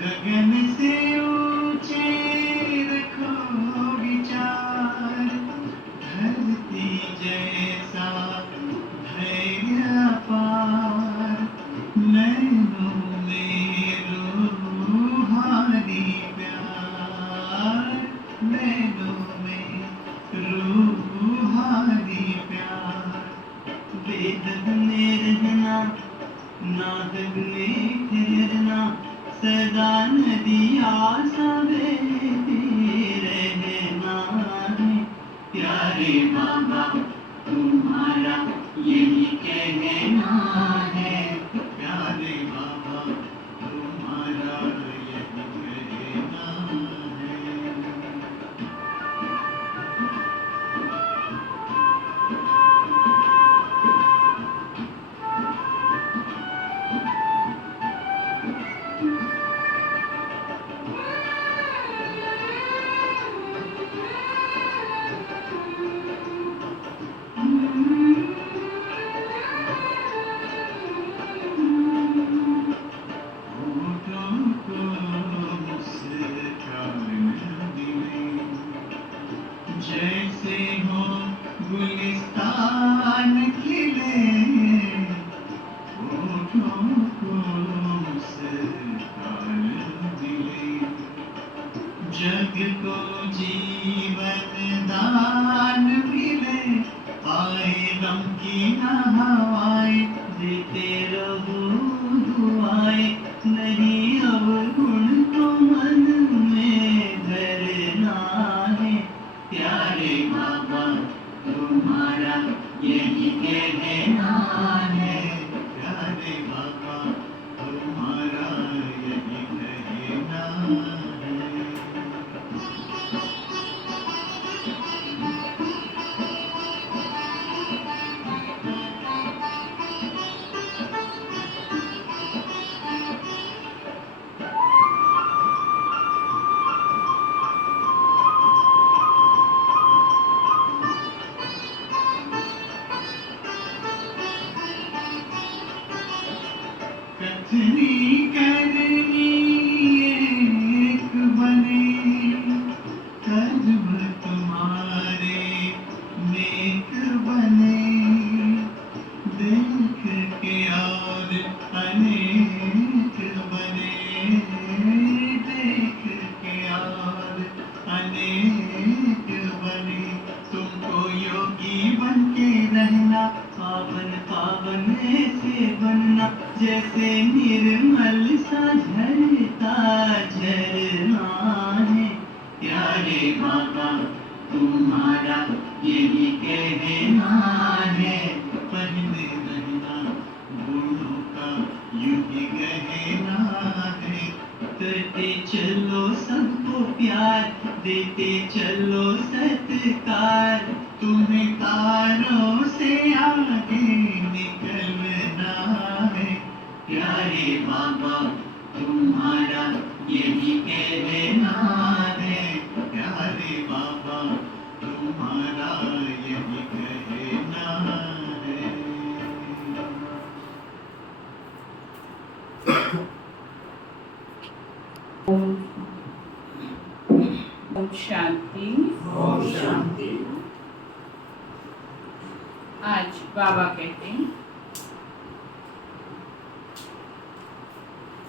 गगन से ऊंचे रखो विचार, धरती जैसा धैर्य अपार, नैनों में रूहानी प्यार, नैनों में रूहानी प्यार। बेदग में रहना, नादग में ठहरना, सदा नदिया सा बहती रहना है। प्यारे बाबा तुम्हारा यही कहना है, प्यारे बाबा तुम्हारा यही कहना है। होठों को मुस्कान दिले, जैसे हो गुलिस्तान खिले। होठों को मुस्कान दिले, जग को जीवन दान मिले। आए गम की हवाएं, देते रहो दुआएं, नहीं अब उनको मन में धरना है। प्यारे बाबा तुम्हारा यही कहना है, प्यारे बाबा तुम्हारा यही कहना है। कथनी करनी एक बने, कर्म तुम्हारे नेक बने। देख के और अनेक बने, देख के और अनेक बने। तुमको योगी बन के रहना, पावन पावन ऐसे बनना, जैसे निर्मल सा झरता झरना है। प्यारे बाबा तुम्हारा यही कहना है, पहने रहना बूढ़ों का युही कहना है। करते चलो सबको प्यार, देते चलो सत्कार, तुम्हें तारों से आगे निकलना है। प्यारे बाबा तुम्हारा यही कहना है, प्यारे बाबा तुम्हारा यही कहना है। ओम शांति। ओम शांति। आज बाबा कहते हैं,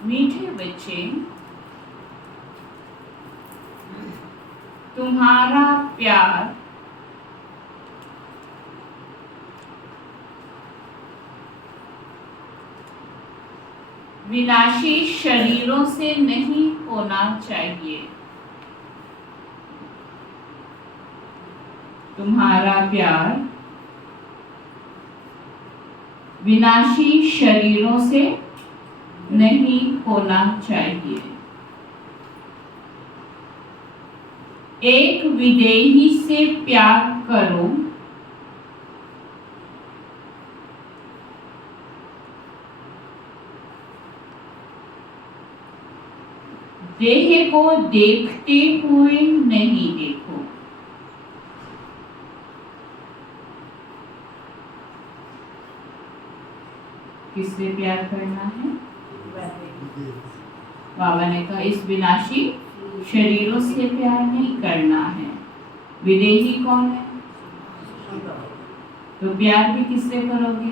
मीठे बच्चे तुम्हारा प्यार विनाशी शरीरों से नहीं होना चाहिए। तुम्हारा प्यार विनाशी शरीरों से नहीं होना चाहिए। एक विदेही से प्यार करो, देह को देखते हुए नहीं देखो। किससे प्यार करना है? बाबा ने कहा इस विनाशी शरीरों से प्यार नहीं करना है। विदेही कौन है? तो प्यार भी किससे करोगे?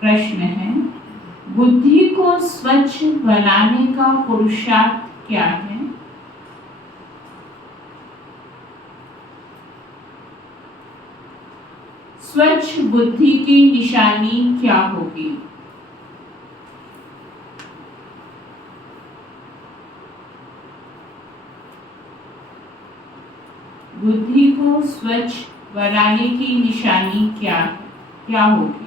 प्रश्न है, बुद्धि को स्वच्छ बनाने का पुरुषार्थ क्या है? स्वच्छ बुद्धि की निशानी क्या होगी? बुद्धि को स्वच्छ बनाने की निशानी क्या होगी?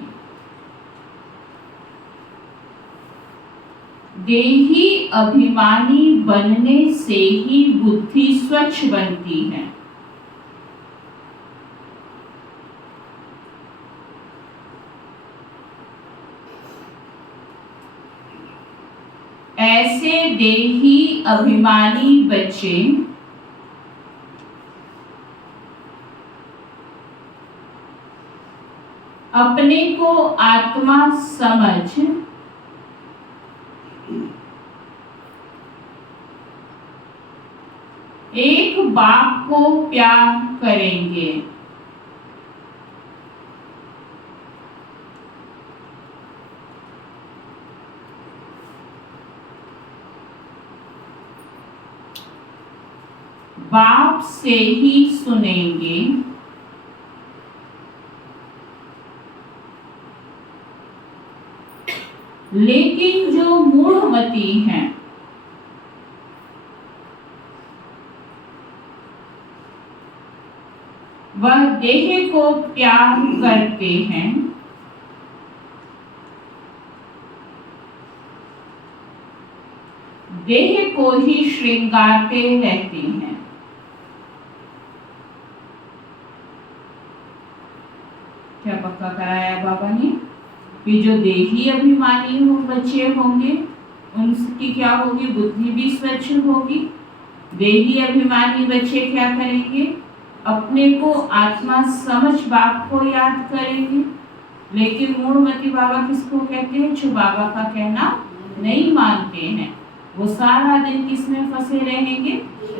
देही अभिमानी बनने से ही बुद्धि स्वच्छ बनती है। ऐसे देही अभिमानी बच्चे अपने को आत्मा समझ एक बाप को प्यार करेंगे। बाप से ही सुनेंगे। लेकिन जो मूढ़मती हैं, वह देह को प्यार करते हैं। देह को ही श्रृंगारते रहते हैं। क्या पक्का कराया बाबा ने कि जो देही अभिमानी हो बच्चे होंगे उनकी क्या होगी? बुद्धि भी स्वच्छ होगी। देही अभिमानी बच्चे क्या करेंगे? अपने को आत्मा समझ बाप को याद करेंगे। लेकिन मूढ़मती बाबा किसको कहते हैं? जो बाबा का कहना नहीं मानते हैं। वो सारा दिन किसमें फंसे रहेंगे?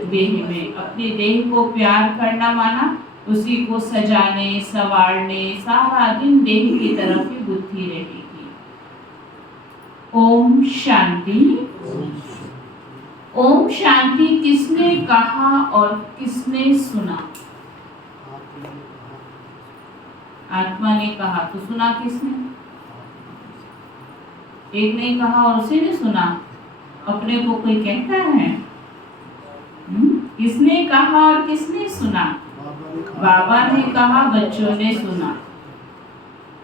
देह में। अपने देह को प्यार करना माना, उसी को सजाने संवारने सारा दिन देह की तरफ ही बुद्धि रहेगी। ओम शांति। ओम शांति किसने कहा और किसने सुना? आत्मा ने कहा, तो सुना किसने? एक ने कहा और उसे ने सुना। अपने को कोई कहता है? किसने कहा और किसने सुना? बाबा ने कहा, बच्चों ने सुना।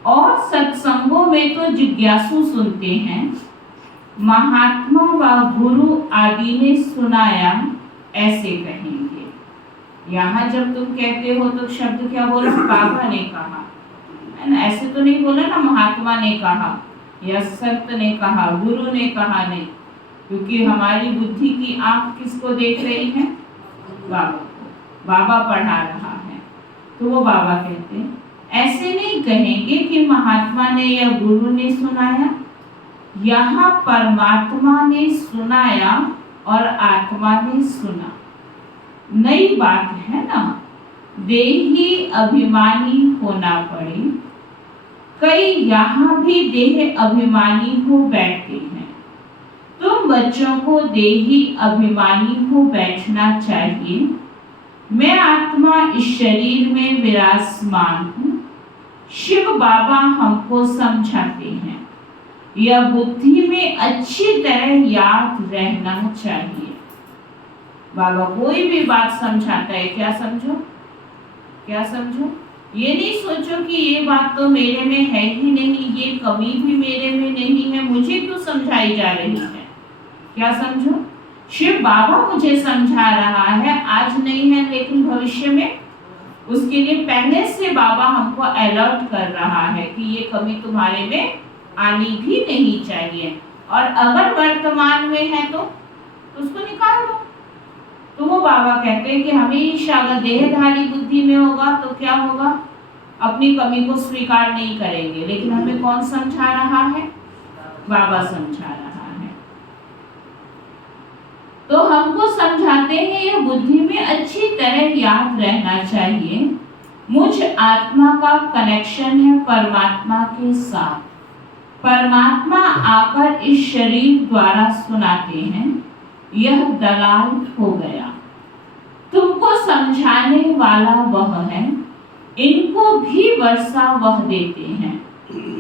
और सत्संगों में तो जिज्ञासु सुनते हैं। महात्मा व गुरु आदि ने सुनाया ऐसे कहेंगे। यहाँ जब तुम कहते हो तो शब्द क्या बोला? बाबा ने कहा, है ना? ऐसे तो नहीं बोला ना महात्मा ने कहा या संत ने कहा, गुरु ने कहा, नहीं। क्योंकि हमारी बुद्धि की आंख किसको देख रही है? बाबा को। बाबा पढ़ा रहा है तो वो बाबा कहते हैं। ऐसे नहीं कहेंगे कि महात्मा ने या गुरु ने सुनाया। यहाँ परमात्मा ने सुनाया और आत्मा ने सुना। नई बात है ना? देही अभिमानी होना पड़े। कई यहाँ भी देह अभिमानी हो बैठते हैं। तुम बच्चों को देही अभिमानी हो बैठना चाहिए। मैं आत्मा इस शरीर में विराजमान हूँ। शिव बाबा हमको समझाते हैं। यह बुद्धि में अच्छी तरह याद रहना चाहिए। बाबा कोई भी बात समझाता है, क्या समझो? क्या समझो? ये नहीं सोचो कि ये बात तो मेरे में है ही नहीं, ये कमी भी मेरे में नहीं है, मुझे क्यों समझाई जा रही है। क्या समझो? शिव बाबा मुझे समझा रहा है, आज नहीं है लेकिन भविष्य में। उसके लिए पहले से बाबा हमको अलर्ट कर रहा है कि ये कमी तुम्हारे में आनी भी नहीं चाहिए। और अगर वर्तमान में है तो उसको निकाल दो। तो वो बाबा कहते हैं कि हमेशा अगर देहधारी बुद्धि में होगा तो क्या होगा? अपनी कमी को स्वीकार नहीं करेंगे। लेकिन हमें कौन समझा रहा है? बाबा समझा रहा है। तो हमको समझाते हैं यह बुद्धि में अच्छी तरह याद रहना चाहिए, मुझ आत्मा का कनेक्शन है परमात्मा के साथ। परमात्मा आकर इस शरीर द्वारा सुनाते हैं, यह दलाल हो गया। तुमको समझाने वाला वह है, इनको भी वर्षा वह देते हैं,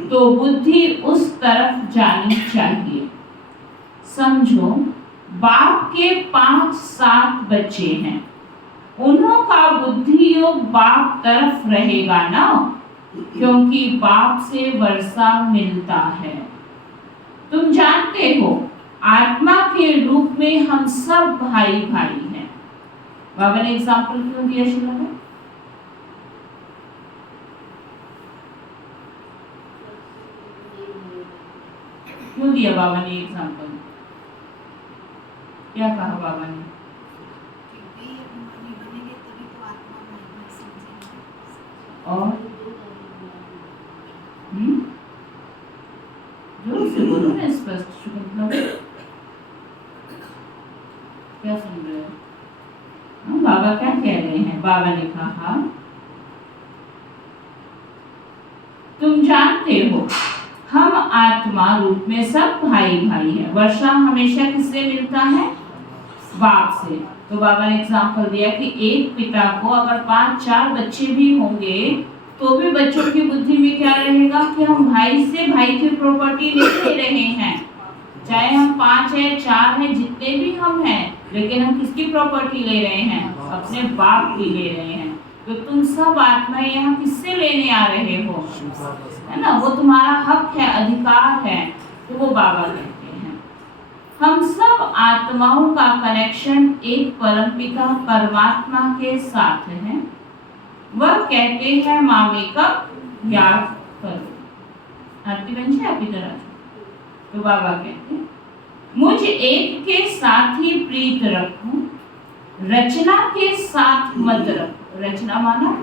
तो बुद्धि उस तरफ जानी चाहिए। समझो, बाप के 5-7 बच्चे हैं, उन्हों का बुद्धि योग बाप तरफ रहेगा ना, क्योंकि बाप से वर्षा मिलता है। तुम जानते हो आत्मा के रूप में हम सब भाई भाई हैं। बाबा ने एग्जाम्पल क्यों दिया शिला में? क्यों दिया बाबा ने एग्जाम्पल? क्या कहा बाबा ने? और जोर से बोलो ना, स्पष्ट मतलब क्या सुन रहे हो? बाबा क्या कह रहे हैं? बाबा ने कहा तुम जानते हो हम आत्मा रूप में सब भाई भाई हैं। वर्षा हमेशा किससे मिलता है? बाप से। तो बाबा ने एग्जाम्पल दिया कि एक पिता को अगर 5-4 बच्चे भी होंगे तो भी बच्चों की बुद्धि में क्या रहेगा कि हम भाई से भाई की प्रॉपर्टी ले रहे हैं, चाहे हम 5 है 4 है जितने भी हम हैं, लेकिन हम किसकी प्रॉपर्टी ले रहे हैं? अपने बाप की ले रहे हैं। तो तुम सब आत्माएं यहाँ किससे लेने आ रहे हो? है ना, वो तुम्हारा हक है, अधिकार है। तो वो बाबा कहते हैं हम सब आत्माओं का कनेक्शन एक परमपिता परमात्मा के साथ है। वह कहते हैं मामी का याद करो। आरती बन जाए आपकी तरह। तो बाबा कहते हैं मुझ एक के साथ ही प्रीत रखो, रचना के साथ मत रखो। रचना माना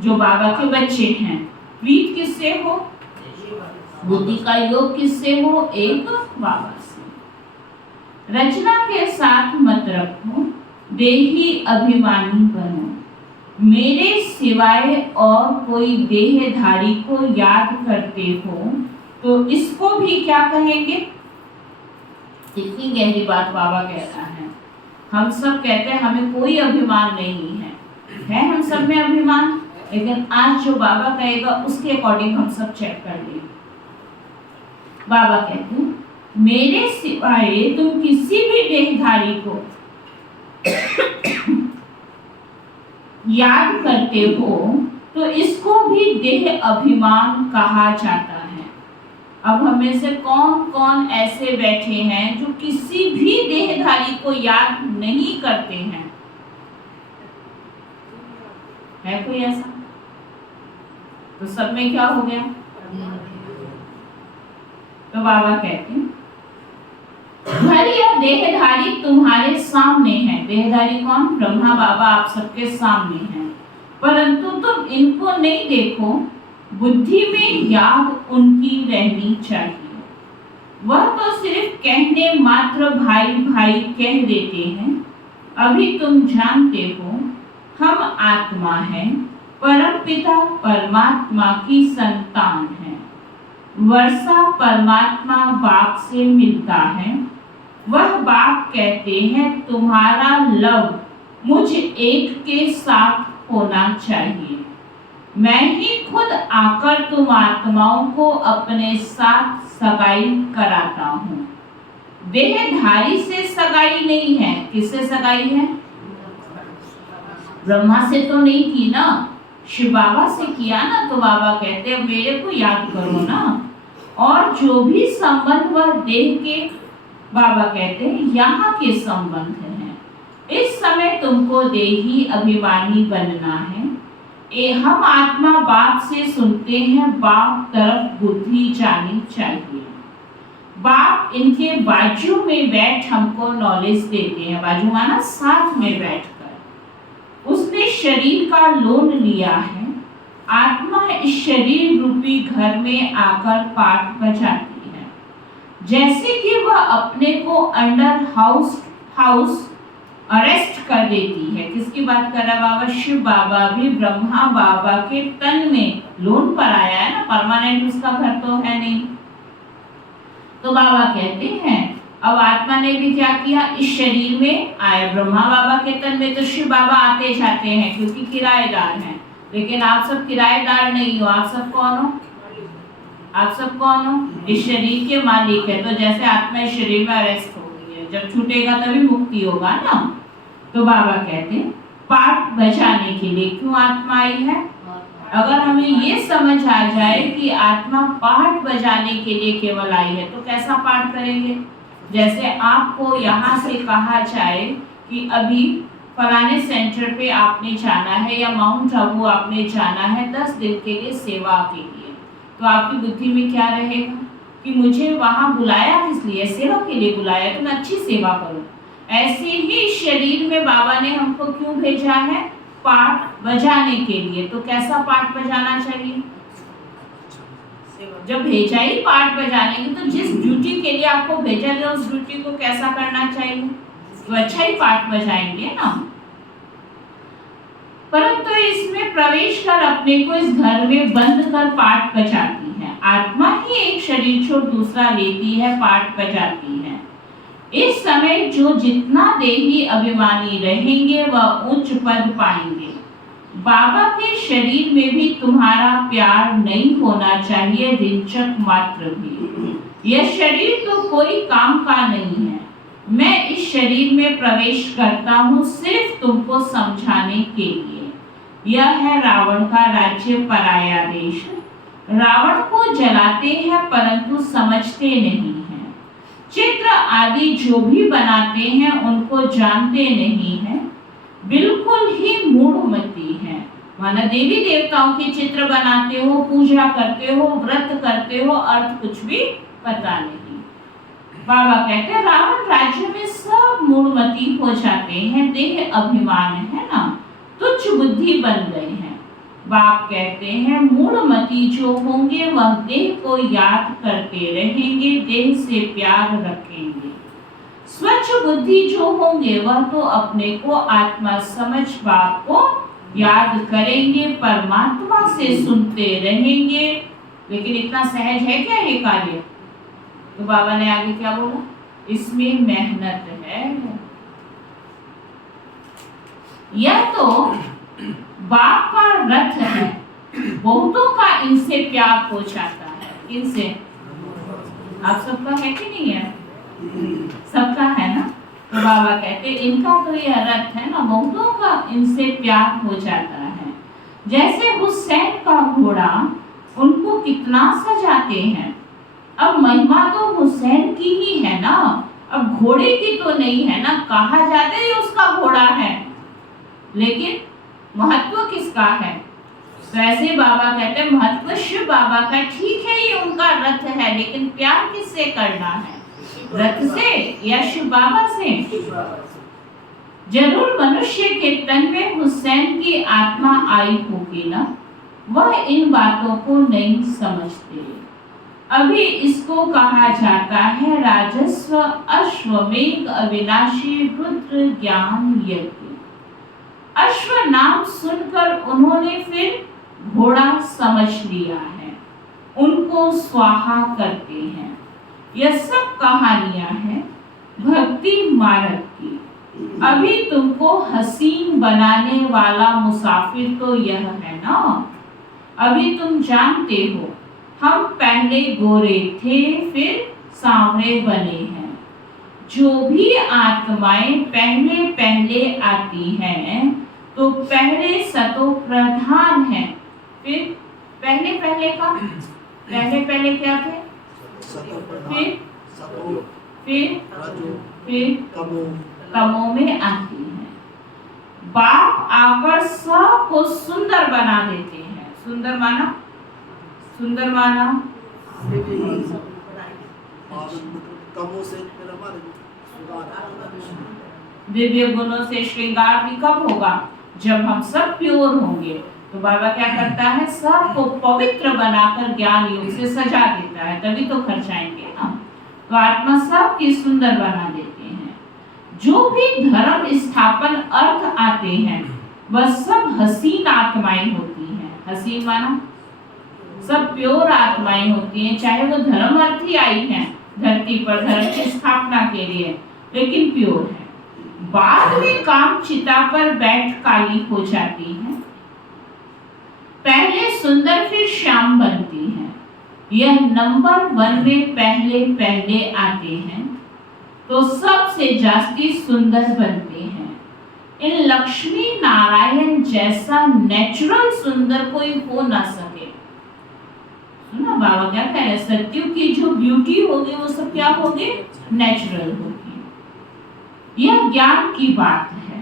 जो बाबा के बच्चे हैं। प्रीत किससे हो? बुद्धि का योग किससे हो? एक बाबा से। रचना के साथ मत रखो, देही अभिमानी बनो। मेरे सिवाय और कोई देहधारी को याद करते हो तो इसको भी क्या कहेंगे? कितनी गहरी बात बाबा कह रहा है। हम सब कहते हैं हमें कोई अभिमान नहीं है हम सब में अभिमान, लेकिन आज जो बाबा कहेगा उसके अकॉर्डिंग हम सब चेक कर लेंगे। बाबा कहते हैं मेरे सिवाय तुम किसी भी देहधारी को याद करते हो तो इसको भी देह अभिमान कहा जाता है। अब हमें से कौन कौन ऐसे बैठे हैं जो किसी भी देहधारी को याद नहीं करते हैं? है कोई ऐसा? तो सब में क्या हो गया? तो बाबा कहते हैं भले अब देहधारी तुम्हारे सामने है। देहधारी कौन? ब्रह्मा बाबा आप सबके सामने हैं, परंतु तुम इनको नहीं देखो। बुद्धि में याद उनकी रहनी चाहिए। वह तो सिर्फ कहने मात्र भाई भाई कह देते हैं। अभी तुम जानते हो हम आत्मा हैं, परम पिता परमात्मा की संतान है। वर्षा परमात्मा बाप से मिलता है। वह बाप कहते हैं तुम्हारा लव मुझ एक के साथ होना चाहिए। मैं ही खुद आकर तुम आत्माओं को अपने साथ सगाई कराता हूँ। देहधारी से सगाई नहीं है। किससे सगाई है? ब्रह्मा से तो नहीं की ना, शिव बाबा से किया ना। तो बाबा कहते हैं मेरे को याद करो ना। और जो भी संबंध वह देह के, बाबा कहते हैं यहाँ के संबंध हैं। इस समय तुमको देही अभिमानी बनना है। हम आत्मा बाप से सुनते हैं, बाप तरफ बुद्धि जानी चाहिए। बाप इनके बाजू में बैठ हमको नॉलेज देते हैं। बाजू माना साथ में बैठकर। उसने शरीर का लोन लिया है। आत्मा इस शरीर रूपी घर में आकर पाठ बजाती है। जैसे कि वह अपने को अंडर हाउस हाउस अरेस्ट कर देती है। किसकी बात कर रहा है बाबा? शिव बाबा भी ब्रह्मा बाबा के तन में लोन पर आया है ना, परमानेंट उसका घर तो है नहीं। तो बाबा कहते हैं अब आत्मा ने भी क्या किया, इस शरीर में आए ब्रह्मा बाबा के तन में, तो शिव बाबा आते जाते हैं क्योंकि किराएदार हैं। लेकिन आप सब किराएदार नहीं हो, आप सब कौन हो? आप सब कौन हो? इस शरीर के मालिक है। तो जैसे आत्मा इस शरीर में अरेस्ट हो गई है, जब छूटेगा तभी मुक्ति होगा ना। तो बाबा कहते हैं पाठ बजाने के लिए क्यों आत्मा आई है। अगर हमें ये समझ आ जाए कि आत्मा पाठ बजाने के लिए केवल आई है तो कैसा पाठ करेंगे। जैसे आपको यहाँ से कहा जाए कि अभी फलाने सेंटर पे आपने जाना है या माउंट आबू आपने जाना है 10 दिन के लिए सेवा के लिए, तो आपकी बुद्धि में क्या रहेगा कि मुझे वहाँ बुलाया किस लिए? सेवा के लिए बुलाया, तो मैं अच्छी सेवा करूँ। ऐसे ही शरीर में बाबा ने हमको क्यों भेजा है? पाठ बजाने के लिए। तो कैसा पाठ बजाना चाहिए? जब भेजा ही पाठ बजाने की, तो जिस ड्यूटी के लिए आपको भेजा गया उस ड्यूटी को कैसा करना चाहिए? तो अच्छा ही पाठ बजाएंगे ना। परंतु इसमें प्रवेश कर अपने को इस घर में बंद कर पाठ बजाती है। आत्मा ही एक शरीर छोड़ दूसरा लेती है, पाठ बजाती है। इस समय जो जितना देही अभिमानी रहेंगे वह उच्च पद पाएंगे। बाबा के शरीर में भी तुम्हारा प्यार नहीं होना चाहिए, रिंचक मात्र भी। यह शरीर तो कोई काम का नहीं है। मैं इस शरीर में प्रवेश करता हूँ सिर्फ तुमको समझाने के लिए। यह है रावण का राज्य, पराया देश। रावण को जलाते हैं परंतु समझते नहीं हैं। चित्र आदि जो भी बनाते हैं उनको जानते नहीं हैं, बिल्कुल ही मूढ़मती हैं। माना देवी देवताओं के चित्र बनाते हो, पूजा करते हो, व्रत करते हो, अर्थ कुछ भी पता नहीं। बाबा कहते हैं रावण राज्य में सब मूढ़मती हो जाते हैं, देह अभिमान है ना, तुच्छ बुद्धि बन गए हैं। बाप कहते हैं मूढ़मती जो होंगे वह देह को याद करते रहेंगे, देह से प्यार रखेंगे। स्वच्छ बुद्धि जो होंगे वह तो अपने को आत्मा समझ बाप को याद करेंगे, परमात्मा से सुनते रहेंगे। लेकिन इतना सहज है क्या ये कार्य? तो बाबा ने आगे क्या बोला? इसमें मेहनत है। यह तो बाप का रथ है, बहुतों का इनसे प्यार हो जाता है। इनसे आप सबका है कि नहीं है? सबका है ना। तो बाबा कहते इनका तो यह रथ है ना, बहुतों का इनसे प्यार हो जाता है। जैसे हुसैन का घोड़ा, उनको कितना सजाते हैं। अब महिमा तो हुसैन की ही है ना, अब घोड़े की तो नहीं है ना। कहा जाता है उसका घोड़ा है, लेकिन महत्व किसका है? तो ऐसे बाबा कहते हैं महत्व शिव बाबा का। ठीक है ये उनका रथ है, लेकिन प्यार किससे करना है? रथ से या शिव बाबा से? जरूर मनुष्य के तन में हुसैन की आत्मा आई होगी ना, वह इन बातों को नहीं समझते। अभी इसको कहा जाता है राजस्व अश्वमेघ अविनाशी रुद्र ज्ञान यज्ञ। अश्व नाम सुनकर उन्होंने फिर घोड़ा समझ लिया है, उनको स्वाहा करते हैं। यह सब कहानियां हैं भक्ति मार्ग की। अभी तुमको हसीन बनाने वाला मुसाफिर तो यह है ना। अभी तुम जानते हो हम पहले गोरे थे फिर सांवरे बने हैं। जो भी आत्माएं पहले पहले आती हैं तो पहले सतो प्रधान है। फिर पहले पहले का पहले पहले क्या थे? फिर तमो में आती है। बाप आकर सबको सुंदर बना देते हैं। सुंदर माना दिव्य गुणों से श्रृंगार भी कब होगा? जब हम सब प्योर होंगे। तो बाबा क्या करता है? सबको पवित्र बनाकर ज्ञान योग से सजा देता है, तभी तो खर्चाएंगे ना। तो आत्मा सबकी सुंदर बना देते हैं। जो भी धर्म स्थापन अर्थ आते हैं वह सब हसीन आत्माएं होती हैं। हसीन माना सब प्योर आत्माएं होती हैं, चाहे वो धर्म अर्थ ही आई हैं धरती पर धर्म की स्थापना के लिए, लेकिन प्योर है। बाद में काम चिता पर बैठ काली हो जाती है, पहले सुंदर फिर श्याम बनती है। यह नंबर 1 में पहले पहले आते हैं तो सबसे जास्ती सुंदर बनते हैं। इन लक्ष्मी नारायण जैसा नेचुरल सुंदर कोई हो ना सके। सुना बाबा क्या कह रहे, सत्युग की जो ब्यूटी होगी वो सब क्या होगी, नेचुरल होगी। यह ज्ञान की बात है।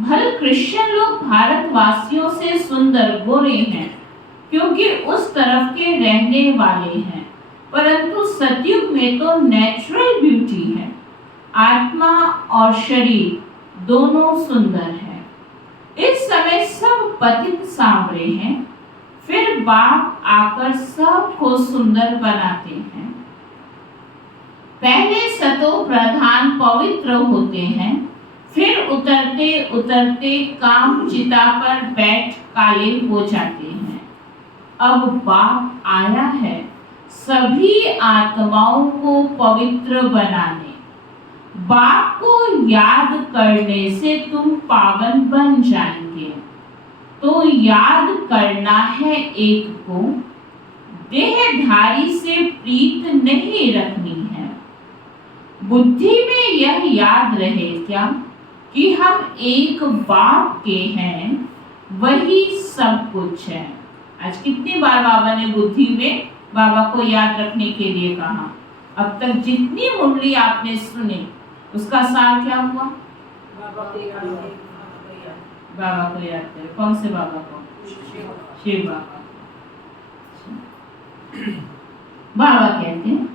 भल क्रिश्चियन लोग भारतवासियों से सुंदर गोरे हैं क्योंकि उस तरफ के रहने वाले हैं, परंतु सतयुग में तो नेचुरल ब्यूटी है। आत्मा और शरीर दोनों सुंदर है। इस समय सब पतित सांवरे हैं, फिर बाप आकर सबको सुंदर बनाते हैं। पहले सतो प्रधान पवित्र होते हैं, फिर उतरते उतरते काम चिता पर बैठ काले हो जाते हैं। अब बाप आया है सभी आत्माओं को पवित्र बनाने। बाप को याद करने से तुम पावन बन जाएंगे। तो याद करना है एक को, देहधारी से प्रीत नहीं रखनी है। बुद्धि में यह याद रहे क्या कि हम एक बाप के हैं, वही सब कुछ है। आज कितनी बार बाबा ने बुद्धि में बाबा को याद रखने के लिए कहा। अब तक जितनी मुरली आपने सुनी उसका सार क्या हुआ, बाबा को याद करें। कौन से बाबा को, शिव बाबा। बाबा कहते हैं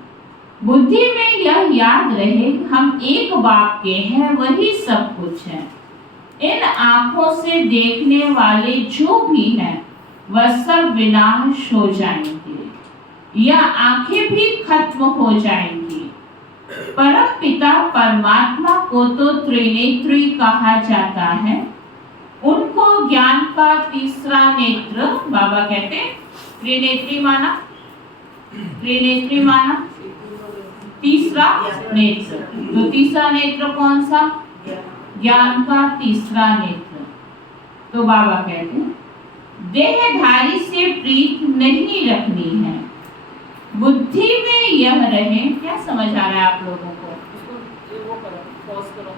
बुद्धि में यह याद रहे हम एक बाप के हैं, वही सब कुछ है। इन आंखों से देखने वाले जो भी हैं वह सब विनाश हो जाएंगे, यह आंखें भी खत्म हो जाएंगी। परम पिता परमात्मा को तो त्रिनेत्री कहा जाता है। उनको ज्ञान का तीसरा नेत्र, बाबा कहते हैं त्रिनेत्री माना तीसरा नेत्र। तो तीसरा नेत्र कौन सा, ज्ञान का तीसरा नेत्र। तो बाबा कहते हैं देहधारी से प्रीत नहीं रखनी है, बुद्धि में यह रहे। क्या समझ आ रहा है आप लोगों को, इसको वो करो, पॉज करो।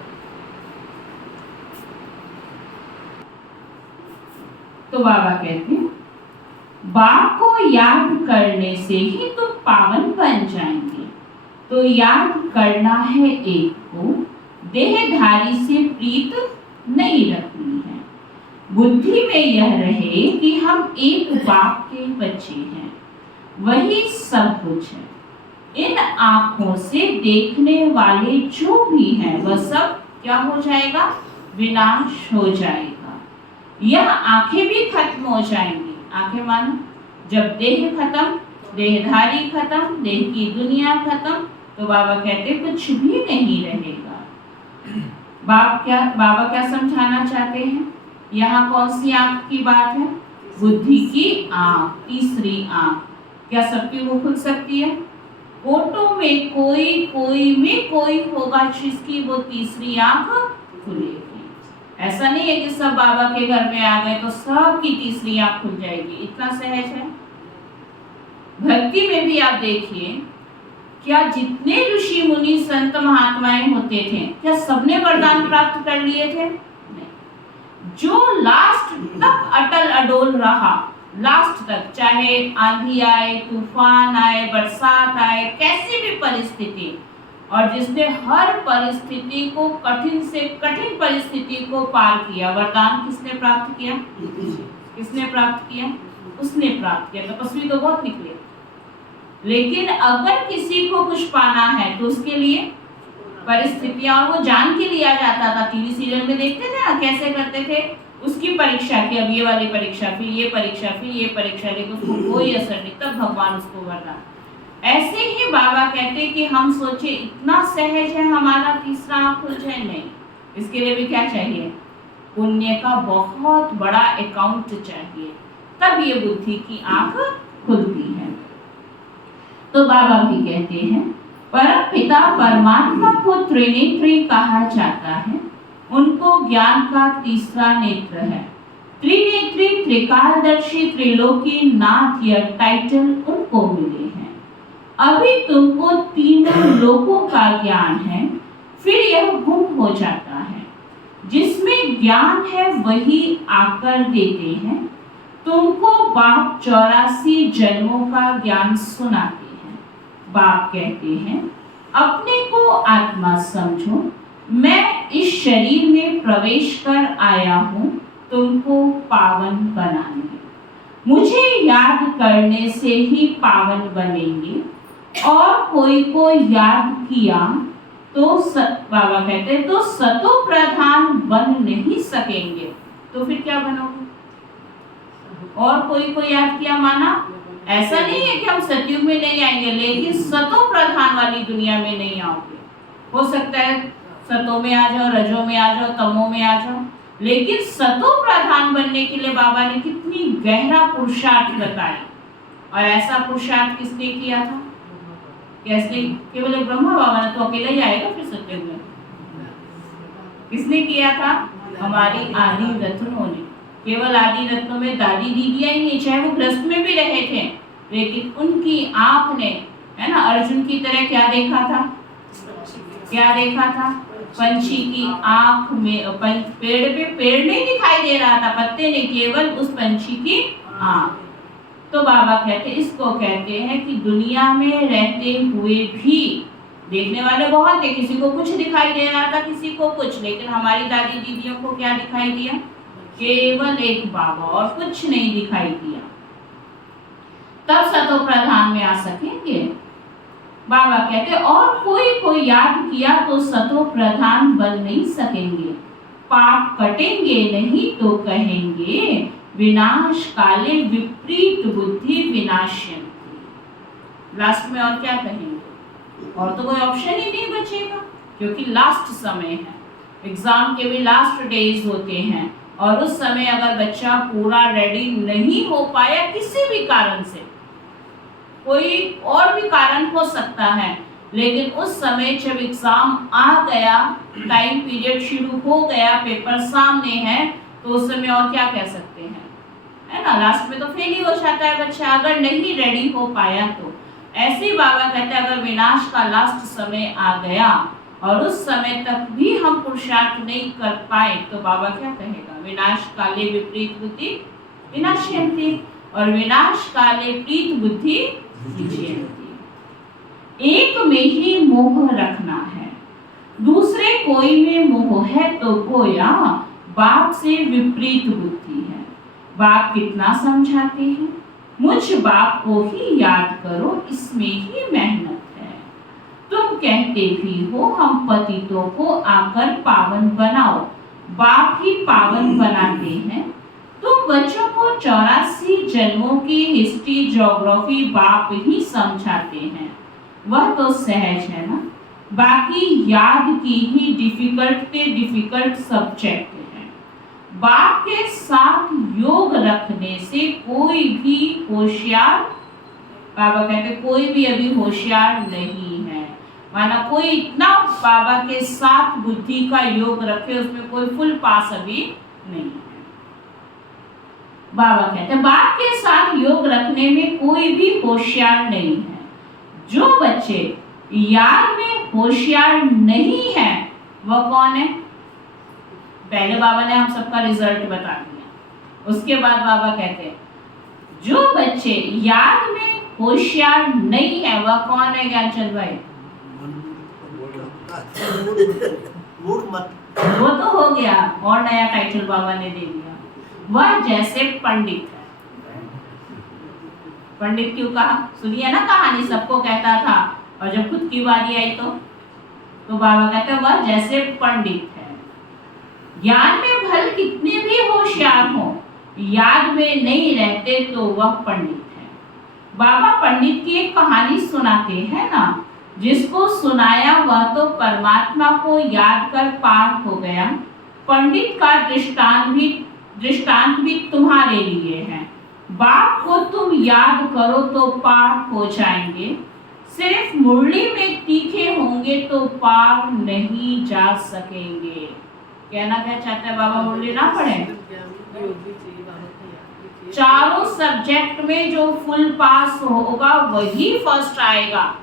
तो बाबा कहते हैं बाप को याद करने से ही तुम पावन बन जाएंगे। तो याद करना है एक को, देहधारी से प्रीत नहीं रखनी है। बुद्धि में यह रहे कि हम एक बाप के बच्चे हैं, वही सब कुछ है। इन आंखों से देखने वाले जो भी हैं वह सब क्या हो जाएगा, विनाश हो जाएगा। यह आंखें भी खत्म हो जाएंगी। आंखें मानो जब देह खत्म, देहधारी खत्म, देह की दुनिया खत्म, तो बाबा कहते कुछ भी नहीं रहेगा। बाबा क्या समझाना चाहते हैं, यहाँ कौन सी आंख की बात है, बुद्धि की आंख, तीसरी आंख। क्या सबकी वो खुल सकती है? फोटो में कोई में कोई होगा जिसकी वो तीसरी आंख खुलेगी। ऐसा नहीं है कि सब बाबा के घर में आ गए तो सबकी तीसरी आंख खुल जाएगी, इतना सहज है। भक्ति में भी आप देखिए, क्या जितने ऋषि मुनि संत महात्माएं होते थे, क्या सबने वरदान प्राप्त कर लिए थे? नहीं। जो लास्ट तक अटल अडोल रहा, लास्ट तक, चाहे आंधी आए, तूफान आए, बरसात आए, कैसी भी परिस्थिति, और जिसने हर परिस्थिति को, कठिन से कठिन परिस्थिति को पार किया, वरदान किसने प्राप्त किया? किसने प्राप्त किया? उसने प्राप्त किया। तपस्वी तो बहुत निकले, लेकिन अगर किसी को कुछ पाना है तो उसके लिए परिस्थितियां, और वो जान के लिया जाता था। टीवी सीरियल में देखते थे ना कैसे करते थे, उसकी परीक्षा की, अब ये वाली परीक्षा, फिर ये परीक्षा, फिर ये परीक्षा, लेकिन उसको कोई असर नहीं, तब भगवान उसको वरदान। ऐसे ही बाबा कहते कि हम सोचे इतना सहज है हमारा तीसरा आंख खुल जाए, नहीं, इसके लिए भी क्या चाहिए? पुण्य का बहुत बड़ा अकाउंट चाहिए, तब ये बुद्धि की आंख खुलती है। तो बाबा भी कहते हैं परम पिता परमात्मा को त्रिनेत्री कहा जाता है, उनको ज्ञान का तीसरा नेत्र है। त्रिनेत्री, त्रिकालदर्शी, त्रिलोकी नाथ यह टाइटल उनको मिले हैं। अभी तुमको तीनों लोकों का ज्ञान है, फिर यह गुम हो जाता है। जिसमें ज्ञान है वही आकर देते हैं, तुमको बाप 84 जन्मों का ज्ञान सुनाते हैं। बाप कहते हैं अपने को आत्मा समझो, मैं इस शरीर में प्रवेश कर आया हूँ तुमको पावन बनाने। मुझे याद करने से ही पावन बनेंगे, और कोई को याद किया तो बाबा कहते हैं तो सतो प्रधान बन नहीं सकेंगे। तो फिर क्या बनोगे? और कोई को याद किया माना ऐसा नहीं है कि हम सतयुग में नहीं आएंगे, लेकिन सतो प्रधान वाली दुनिया में नहीं आओगे। हो सकता है सतो में आ जाओ, रजो में आ जाओ, तमो में आ जाओ, लेकिन सतो प्रधान बनने के लिए बाबा ने कितनी गहरा पुरुषार्थ बताया। और ऐसा पुरुषार्थ किसने किया था? कैसे? केवल ब्रह्मा बाबा ने, तो अकेला ही आएगा फिर सत्युग में? किसने किया था? हमारी आदि रत्नों ने। केवल आदि रत्नों में दादी दीदियां ही नहीं, चाहे वो गृहस्थ में भी रहे थे, लेकिन उनकी आंख ने, है ना, अर्जुन की तरह क्या देखा था? क्या देखा था? पंछी की आंख में, पेड़ पे पेड़ नहीं दिखाई दे रहा था, पत्ते ने, केवल उस पंछी की आंख। तो बाबा कहते इसको कहते हैं कि दुनिया में रहते हुए भी देखने वाले बहुत थे, किसी को कुछ दिखाई दे रहा था, किसी को कुछ, लेकिन हमारी दादी दीदियों को क्या दिखाई दिया? केवल एक बाबा, और कुछ नहीं दिखाई दिया। तब सतो प्रधान में आ सकेंगे। बाबा कहते और कोई को याद किया तो सतो प्रधान बन नहीं सकेंगे। पाप कटेंगे नहीं तो कहेंगे विनाश काले विपरीत बुद्धि विनाशयन्ति। लास्ट में और क्या कहेंगे? और तो कोई ऑप्शन ही नहीं बचेगा, क्योंकि लास्ट समय है, एग्जाम के भी लास्ट डेज होते हैं, और उस समय अगर बच्चा पूरा रेडी नहीं हो पाया किसी भी कारण से, कोई और भी कारण हो सकता है, लेकिन उस समय जब एग्जाम आ गया, टाइम पीरियड शुरू हो गया, पेपर सामने है, तो उस समय और क्या कह सकते हैं, है ना? लास्ट में तो फेल ही हो जाता है बच्चा, अगर नहीं रेडी हो पाया तो। ऐसे ही बाबा कहते हैं अगर विनाश का लास्ट समय आ गया और उस समय तक भी हम पुरुषार्थ नहीं कर पाए, तो बाबा क्या कहेगा? विनाश काले विपरीत बुद्धि विनाशयन्ति, और विनाश काले प्रीत बुद्धि विजयन्ति। एक में ही मोह रखना है, दूसरे कोई में मोह है तो गोया बाप से विपरीत बुद्धि है। बाप कितना समझाते हैं, मुझ बाप को ही याद करो, इसमें ही मेहनत है। तुम कहते भी हो हम पतितों को आकर पावन बनाओ, बाप ही पावन बनाते हैं। तुम बच्चों को 84 जन्मों की हिस्ट्री ज्योग्राफी बाप ही समझाते हैं, वह तो सहज है ना। बाकी याद की ही डिफिकल्ट सब्जेक्ट है। बाप के साथ योग रखने से कोई भी होशियार, बाबा कहते कोई भी अभी होशियार नहीं है, माना कोई इतना बाबा के साथ बुद्धि का योग रखे उसमें कोई फुल पास अभी नहीं है। बाबा कहते हैं बाप के साथ योग रखने में कोई भी होशियार नहीं है। जो बच्चे याद में होशियार नहीं है वह कौन है? पहले बाबा ने हम सबका रिजल्ट बता दिया, उसके बाद बाबा कहते हैं जो बच्चे याद में होशियार नहीं है वह कौन है? ज्ञानचंद भाई, वो तो हो गया, और नया टाइटल बाबा ने दे दिया, वह जैसे पंडित है। पंडित क्यों कहा? सुनिए ना कहानी, सबको कहता था, और जब खुद की बारी आई तो बाबा कहते हैं वह जैसे पंडित है। ज्ञान में भल कितने भी होशियार हो, याद में नहीं रहते तो वह पंडित है। बाबा पंडित की एक कहानी सुनाते हैं ना, जिसको सुनाया वह तो परमात्मा को याद कर पार हो गया। पंडित का दृष्टांत भी तुम्हारे लिए है। बाप को तुम याद करो तो पार हो जाएंगे। सिर्फ मुरली में तीखे होंगे तो पार नहीं जा सकेंगे। कहना क्या चाहता है बाबा? मुरली ना पढ़े, चारों सब्जेक्ट में जो फुल पास होगा वही फर्स्ट आएगा।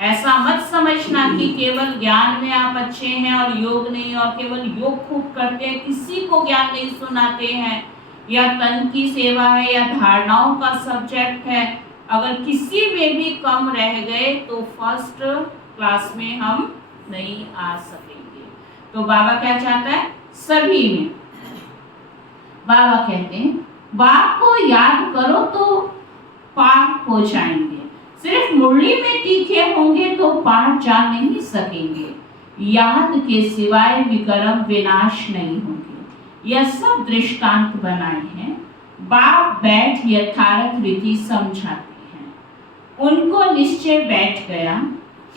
ऐसा मत समझना कि केवल ज्ञान में आप अच्छे हैं और योग नहीं, और केवल योग खूब करते हैं, किसी को ज्ञान नहीं सुनाते हैं, या तन की सेवा है या धारणाओं का सब्जेक्ट है, अगर किसी में भी कम रह गए तो फर्स्ट क्लास में हम नहीं आ सकेंगे। तो बाबा क्या चाहता है? सभी में। बाबा कहते हैं बाप को याद करो तो पार हो जाएंगे। सिर्फ मुरली में तीखे होंगे तो पार जा नहीं सकेंगे। याद के सिवाय विक्रम विनाश नहीं होंगे। यह सब दृष्टांत बनाए हैं। बाप बैठ यथार्थ विधि समझाते हैं। उनको निश्चय बैठ गया,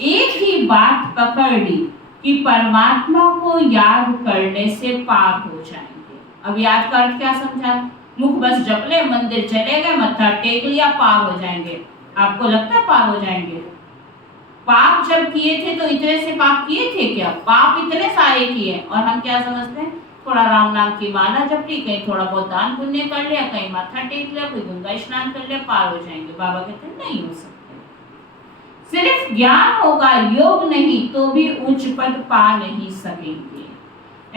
एक ही बात पकड़ ली कि परमात्मा को याद करने से पार हो जाएंगे। अब याद का अर्थ क्या समझा? मुख बस जप ले, मंदिर चले गए, मत्था टेक लिया, पार हो जाएंगे। आपको लगता है पार हो जाएंगे? पाप जब किए थे तो इतने से पाप किए थे क्या? पाप इतने सारे किए, और हम क्या समझते हैं? थोड़ा राम नाम की माला जप ली, कहीं थोड़ा बहुत दान पुण्य कर लिया, कहीं माथा टेक लिया, कोई गंगा स्नान कर लिया, पार हो जाएंगे। बाबा कहते हैं नहीं हो सकते। सिर्फ ज्ञान होगा, योग नहीं, तो भी उच्च पद पा नहीं सकेंगे।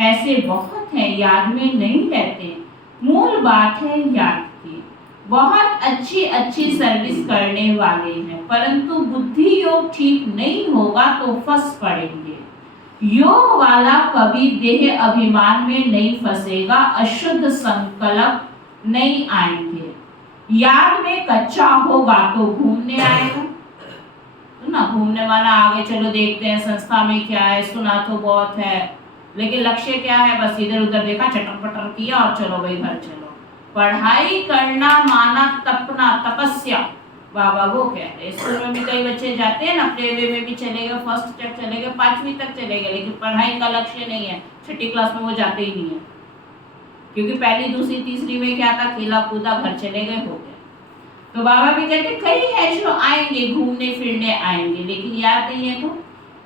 ऐसे बहुत हैं, याद में नहीं रहते। मूल बात है याद की। बहुत अच्छी अच्छी सर्विस करने वाले हैं, परंतु बुद्धि योग ठीक नहीं होगा तो फंस पड़ेंगे। योग वाला कभी देह अभिमान में नहीं फंसेगा, अशुद्ध संकल्प नहीं आएंगे। याद में कच्चा होगा तो घूमने आएगा। तो ना घूमने वाला आगे चलो देखते हैं संस्था में क्या है, सुना तो बहुत है, लेकिन लक्ष्य क्या है? बस इधर उधर देखा, चटर पटर किया और चलो भाई घर चलो। पढ़ाई करना माना तपना, तपस्या। बाबा वो कहते हैं। स्कूल में भी कई बच्चे जाते हैं ना, प्ले वे में भी चले गए, फर्स्ट तक चले गए, 5वीं तक चले गए, लेकिन पढ़ाई का लक्ष्य नहीं है। 6ठी क्लास में वो जाते ही नहीं है, क्योंकि पहली दूसरी तीसरी में क्या था? खेला कूदा, घर चले गए, हो गया। तो बाबा भी कहते कई है जो आएंगे, घूमने फिरने आएंगे, लेकिन याद नहीं है। तो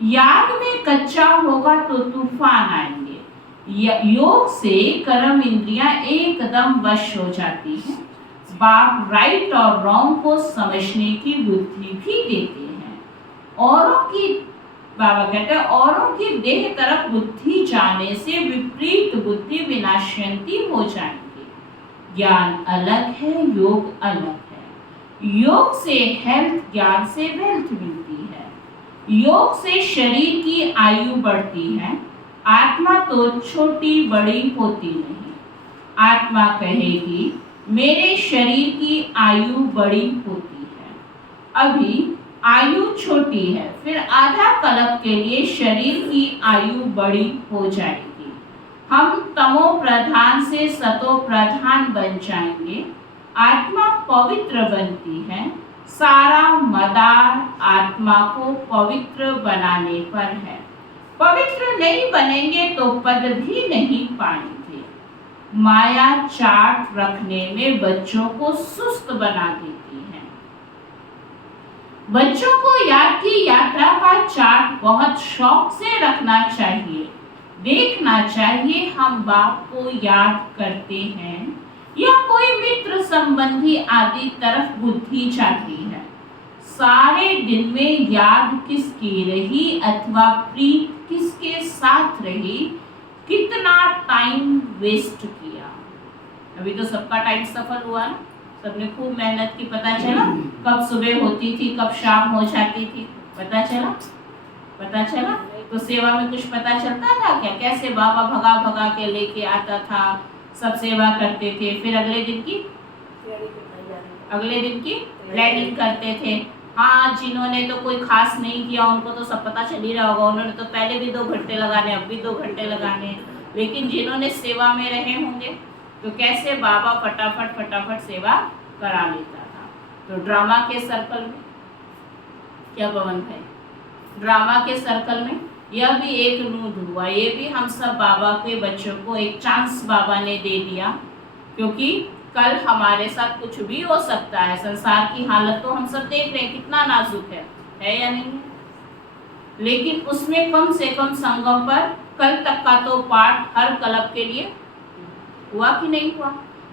याद में कच्चा होगा तो तूफान आएंगे। योग से कर्म इंद्रियां एकदम वश हो जाती हैं। बाप राइट और रॉन्ग को समझने की बुद्धि भी देते हैं। औरों की, बाबा कहते हैं, औरों की देह तरफ बुद्धि जाने से विपरीत बुद्धि विनाशयंती हो जाएंगे। ज्ञान अलग है, योग अलग है। योग से हेल्थ, ज्ञान से वेल्थ मिलती है। योग से शरीर की आयु बढ़ती है, आत्मा तो छोटी बड़ी होती नहीं। आत्मा कहेगी मेरे शरीर की आयु बड़ी होती है, अभी आयु छोटी है, फिर आधा कल्प के लिए शरीर की आयु बड़ी हो जाएगी। हम तमो प्रधान से सतो प्रधान बन जाएंगे। आत्मा पवित्र बनती है। सारा मदार आत्मा को पवित्र बनाने पर है। पवित्र नहीं बनेंगे तो पद भी नहीं पाएंगे। माया चाट रखने में बच्चों को सुस्त बना देती है। बच्चों को याद की यात्रा का चार्ट बहुत शौक से रखना चाहिए। देखना चाहिए हम बाप को याद करते हैं या कोई मित्र संबंधी आदि तरफ बुद्धि जाती है। सारे दिन में याद किसकी रही अथवा प्रीत किसके साथ रही, कितना टाइम वेस्ट किया। अभी तो सबका टाइम सफल हुआ ना, सबने खूब मेहनत की। पता चला कब सुबह होती थी, कब शाम हो जाती थी, पता चला? पता चला? तो सेवा में कुछ पता चलता था क्या? कैसे बाबा भगा भगा के लेके आता था, सब सेवा करते थे, फिर अगले दिन की प्लानिंग करते थे। हाँ, जिन्होंने तो कोई खास नहीं किया उनको तो सब पता चल ही रहा होगा, उन्होंने तो पहले भी 2 घंटे लगाने, अब भी 2 घंटे लगाने। लेकिन जिन्होंने सेवा में रहे होंगे तो कैसे बाबा फटाफट सेवा करा लेता था। तो ड्रामा के सर्कल में क्या पवन भाई, ड्रामा के सर्कल में यह भी एक नूद हुआ। ये भी हम सब बाबा के बच्चों को एक चांस बाबा ने दे दिया, क्योंकि कल हमारे साथ कुछ भी हो सकता है। संसार की हालत तो हम सब देख रहे हैं कितना नाजुक है या नहीं है? लेकिन उसमें कम से कम संगम पर कल तक का तो पाठ हर क्लब के लिए हुआ कि नहीं हुआ।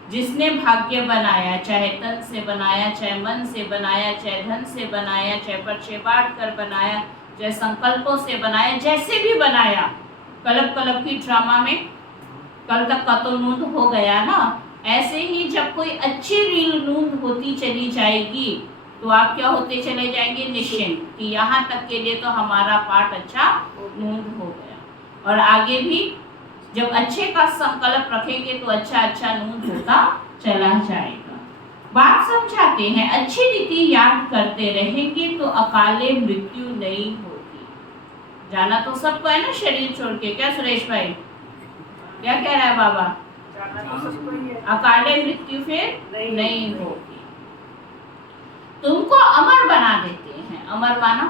जिसने भाग्य बनाया, चाहे तन से बनाया, चाहे मन से बनाया, चाहे धन से बनाया, चाहे पर्चे बांट कर बनाया, चाहे संकल्पों से बनाया, जैसे भी बनाया, क्लब की ड्रामा में कल तक का तो नूंद हो गया ना। ऐसे ही जब कोई अच्छी रील नूंद होती चली जाएगी तो आप क्या होते चले जाएंगे, निश्चिंत कि यहाँ तक के लिए तो हमारा पाठ अच्छा नूंद हो गया। और आगे भी जब अच्छे का संकल्प रखेंगे तो अच्छा नूंद होता चला जाएगा। बात समझाते हैं, अच्छी रीति याद करते रहेंगे तो अकाले मृत्यु नहीं होगी। जाना तो सबको है ना शरीर छोड़ के, क्या सुरेश भाई, क्या कह रहा है बाबा? अकाले मृत्यु फिर नहीं होगी। तुमको अमर बना देते हैं। अमर माना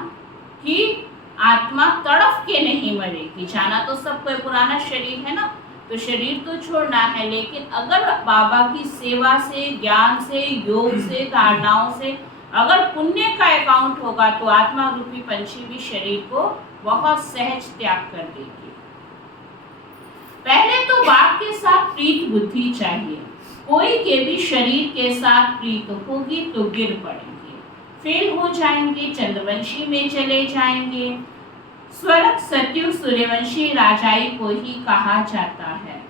कि आत्मा तड़फ के नहीं मरेगी। जाना तो सबको पुराना शरीर है ना, तो शरीर तो छोड़ना है, लेकिन अगर बाबा की सेवा से, ज्ञान से, योग से, धारणाओं से अगर पुण्य का अकाउंट होगा तो आत्मा रूपी पंछी भी शरीर को बहुत सहज त्याग कर देगी। पहले तो बाप के साथ प्रीत बुद्धि चाहिए। कोई के भी शरीर के साथ प्रीत होगी तो गिर पड़ेंगे, फेल हो जाएंगे, चंद्रवंशी में चले जाएंगे। स्वर्ग सत्युग सूर्यवंशी राजाई को ही कहा जाता है।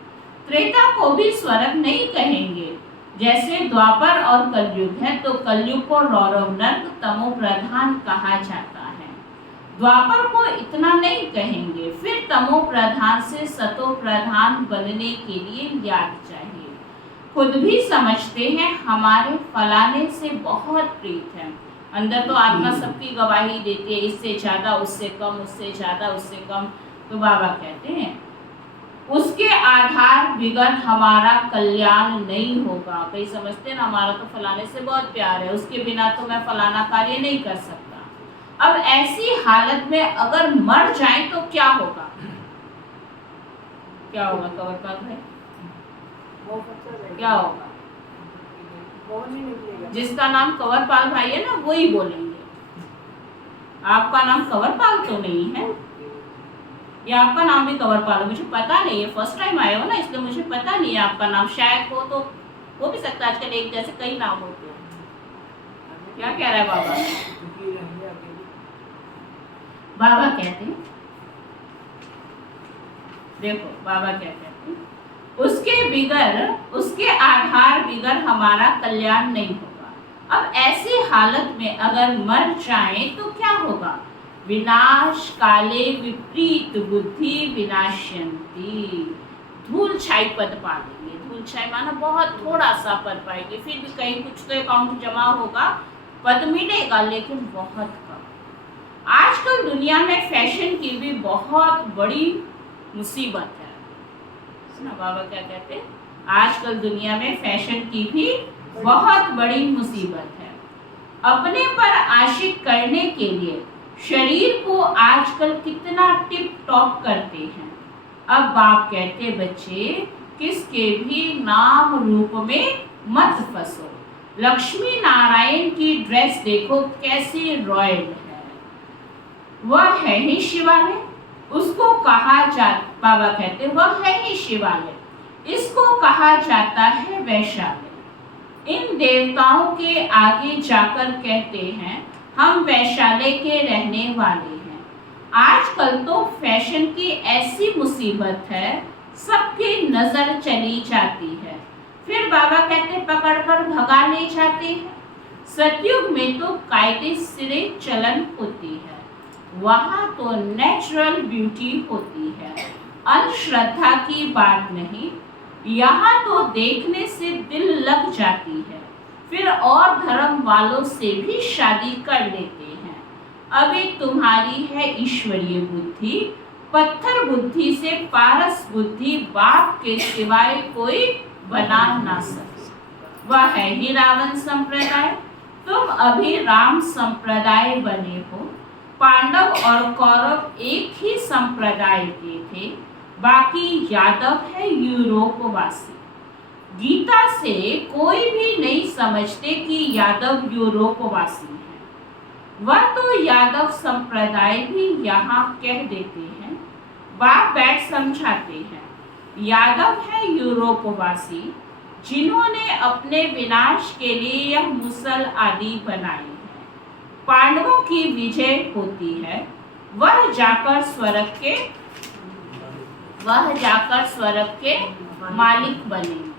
त्रेता को भी स्वर्ग नहीं कहेंगे। जैसे द्वापर और कलयुग है तो कलयुग को रौरव नर्क तमो प्रधान कहा जाता है। द्वापर को इतना नहीं कहेंगे। फिर तमो प्रधान से सतो प्रधान बनने के लिए याद चाहिए। खुद भी समझते हैं हमारे फलाने से बहुत प्रीत है। अंदर तो आत्मा सबकी गवाही देती है, इससे ज्यादा, उससे कम, उससे ज्यादा, उससे कम। तो बाबा कहते हैं उसके आधार बिगर हमारा कल्याण नहीं होगा। कई समझते हैं ना हमारा तो फलाने से बहुत प्यार है, उसके बिना तो मैं फलाना कार्य नहीं कर सकता। अब ऐसी हालत में अगर मर जाए तो क्या होगा? क्या होगा कंवरपाल भाई, क्या होगा? जिसका नाम कंवरपाल भाई है ना वही बोलेंगे। आपका नाम कंवरपाल तो नहीं है, या आपका नाम भी कंवरपाल है, मुझे पता नहीं है, फर्स्ट टाइम आए हो ना इसलिए मुझे पता नहीं है आपका नाम। शायद हो तो हो भी सकता है, आजकल एक जैसे कई नाम होते हैं। क्या कह रहा है बाबा? बाबा कहते हैं, देखो बाबा क्या कहते हैं, उसके आधार बिगर हमारा कल्याण नहीं होगा। अब ऐसी हालत में अगर मर जाए तो क्या होगा? विनाश काले विपरीत बुद्धि विनाशयन्ति। धूल छाई पद पा लेंगे। धूल छाई माना बहुत थोड़ा सा पद पाएंगे, फिर भी कहीं कुछ तो अकाउंट जमा होगा, पद मिलेगा लेकिन बहुत कम। आजकल दुनिया में फैशन की भी बहुत बड़ी मुसीबत है। सुना बाबा क्या कहते हैं? आजकल दुनिया में फैशन की भी बहुत बड़ी मुसीबत है। अपने पर आशिक करने के लिए शरीर को आजकल कितना टिप टॉप करते हैं। अब बाप कहते बच्चे किसके भी नाम रूप में मत फंसो। लक्ष्मी नारायण की ड्रेस देखो कैसी रॉयल है, वह है ही शिवालय। उसको कहा बाबा कहते वह है ही शिवालय, इसको कहा जाता है वैशाल्य। इन देवताओं के आगे जाकर कहते हैं हम वैशाल्य के रहने वाले हैं। आजकल तो फैशन की ऐसी मुसीबत है, सबकी नजर चली जाती है, फिर बाबा कहते पकड़कर भगा ले जाते हैं। सतयुग में तो कायदे सिरे चलन होती है, वहाँ तो नेचुरल ब्यूटी होती है, अंधश्रद्धा की बात नहीं। यहाँ तो देखने से दिल लग जाती है, फिर और धर्म वालों से भी शादी कर लेते हैं। अभी तुम्हारी है ईश्वरीय बुद्धि, पत्थर बुद्धि से पारस बुद्धि बाप के सिवाय कोई बना ना सके। वह है ही रावण संप्रदाय। तुम अभी राम संप्रदाय बने हो। पांडव और कौरव एक ही संप्रदाय के थे, बाकी यादव है यूरोपवासी। गीता से कोई भी नहीं समझते कि यादव यूरोपवासी है। वह तो यादव संप्रदाय भी यहाँ कह देते हैं। बाप बैठ समझाते हैं, यादव है यूरोपवासी जिन्होंने अपने विनाश के लिए यह मुसल आदि बनाए हैं। पांडवों की विजय होती है, वह जाकर स्वर्ग के मालिक बनेंगे।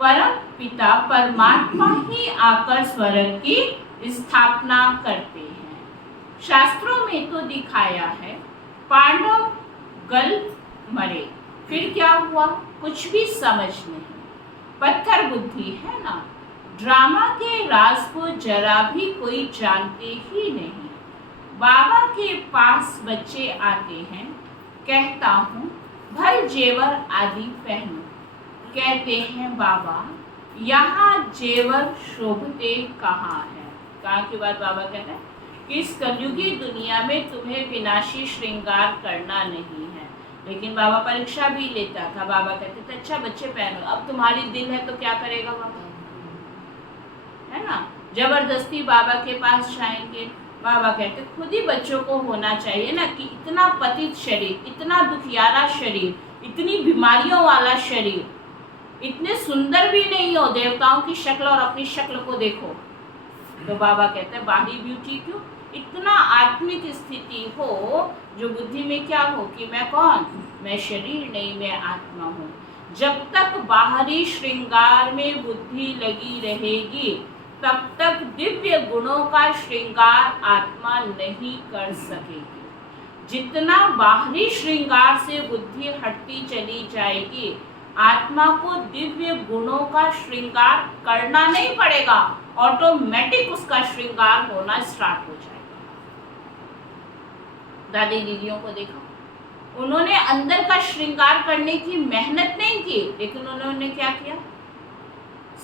परम पिता परमात्मा ही आकर स्वर्ग की स्थापना करते हैं। शास्त्रों में तो दिखाया है, पांडव गल मरे, फिर क्या हुआ कुछ भी समझ नहीं। पत्थर बुद्धि है ना। ड्रामा के राज को जरा भी कोई जानते ही नहीं। बाबा के पास बच्चे आते हैं, कहता हूँ भर जेवर आदि पहनो। कहते हैं बाबा यहाँ जेवर शोभते कहाँ है। कहाँ की बात बाबा कहते हैं कि इस कलयुगी दुनिया में तुम्हें विनाशी श्रृंगार करना नहीं है। लेकिन बाबा परीक्षा भी लेता था। बाबा कहते थे अच्छा बच्चे पहनो, अब तुम्हारी दिल है तो क्या करेगा बाबा, है ना। जबरदस्ती बाबा के पास जाएंगे। बाबा कहते खुद ही बच्चों को होना चाहिए ना कि इतना पतित शरीर, इतना दुखियारा शरीर, इतनी बीमारियों वाला शरीर, इतने सुंदर भी नहीं हो, देवताओं की शक्ल और अपनी शक्ल को देखो। तो बाबा कहते हैं बाहरी ब्यूटी क्यों, इतना आत्मिक स्थिति हो जो बुद्धि में क्या हो कि मैं कौन, मैं शरीर नहीं, मैं आत्मा हूँ। जब तक बाहरी श्रृंगार में बुद्धि लगी रहेगी तब तक दिव्य गुणों का श्रृंगार आत्मा नहीं कर सकेगी। जितना बाहरी श्रृंगार से बुद्धि हटती चली जाएगी, आत्मा को दिव्य गुणों का श्रृंगार करना नहीं पड़ेगा, ऑटोमेटिक उसका श्रृंगार होना स्टार्ट हो जाएगा। दादी दीदियों को देखो, उन्होंने अंदर का श्रृंगार करने की मेहनत नहीं की, लेकिन उन्होंने क्या किया।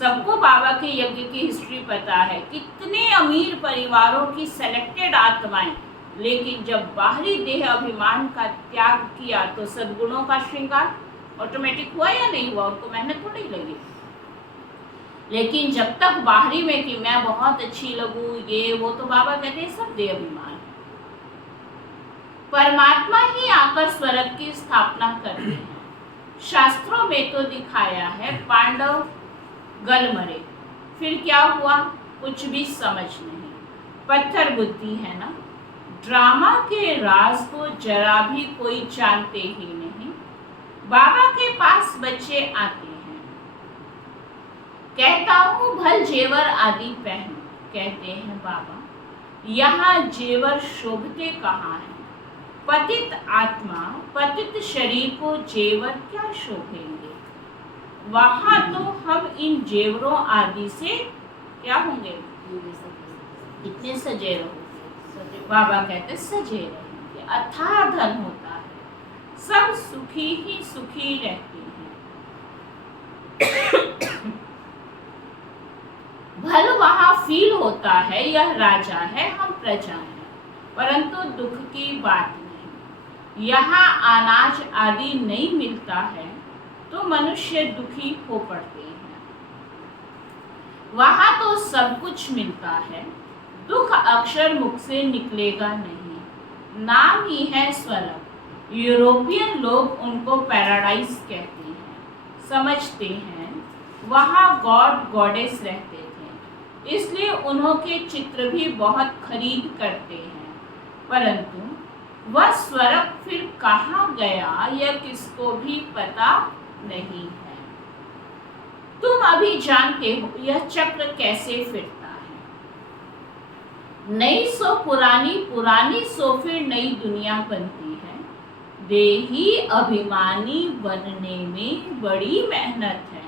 सबको बाबा के यज्ञ की हिस्ट्री पता है, कितने अमीर परिवारों की सेलेक्टेड आत्माएं, लेकिन जब बाहरी देह अभिमान का त्याग किया तो सद्गुणों का श्रृंगार ऑटोमेटिक हुआ या नहीं हुआ, उनको मेहनत थोड़ी लगी। लेकिन जब तक बाहरी में कि मैं बहुत अच्छी लगूं ये वो, तो बाबा कहते हैं सब देह अभिमान। परमात्मा ही आकर स्वर्ग की स्थापना करते हैं। शास्त्रों में तो दिखाया है पांडव गल मरे, फिर क्या हुआ कुछ भी समझ नहीं। पत्थर बुद्धि है ना। ड्रामा के राज को जरा भी कोई जानते ही नहीं। बाबा के पास बच्चे आते हैं, कहता हूँ भल जेवर आदि पहनो। कहते हैं बाबा यहाँ जेवर शोभते कहाँ है। पतित आत्मा पतित शरीर को जेवर क्या शोभेंगे। वहां तो हम इन जेवरों आदि से क्या होंगे, इतने सजे रहोगे। बाबा कहते सजे रहेंगे, अथाह धन होता है, सब सुखी ही सुखी रहते हैं। भल वहां फील होता है यह राजा है हम प्रजा हैं, परंतु दुख की बात नहीं। यहाँ अनाज आदि नहीं मिलता है तो मनुष्य दुखी हो पड़ते हैं। वहां तो सब कुछ मिलता है, दुख अक्षर मुख से निकलेगा नहीं। नाम ही है स्वर्ग। यूरोपियन लोग उनको पैराडाइज कहते हैं, समझते हैं वहाँ गॉड गॉडेस रहते थे, इसलिए उन्हों के चित्र भी बहुत खरीद करते हैं। परंतु वह स्वर्ग फिर कहाँ गया यह किसको भी पता नहीं है। तुम अभी जानते हो यह चक्र कैसे फिरता है। नई सो पुरानी, पुरानी सो फिर नई दुनिया बनती है। देही अभिमानी बनने में बड़ी मेहनत है।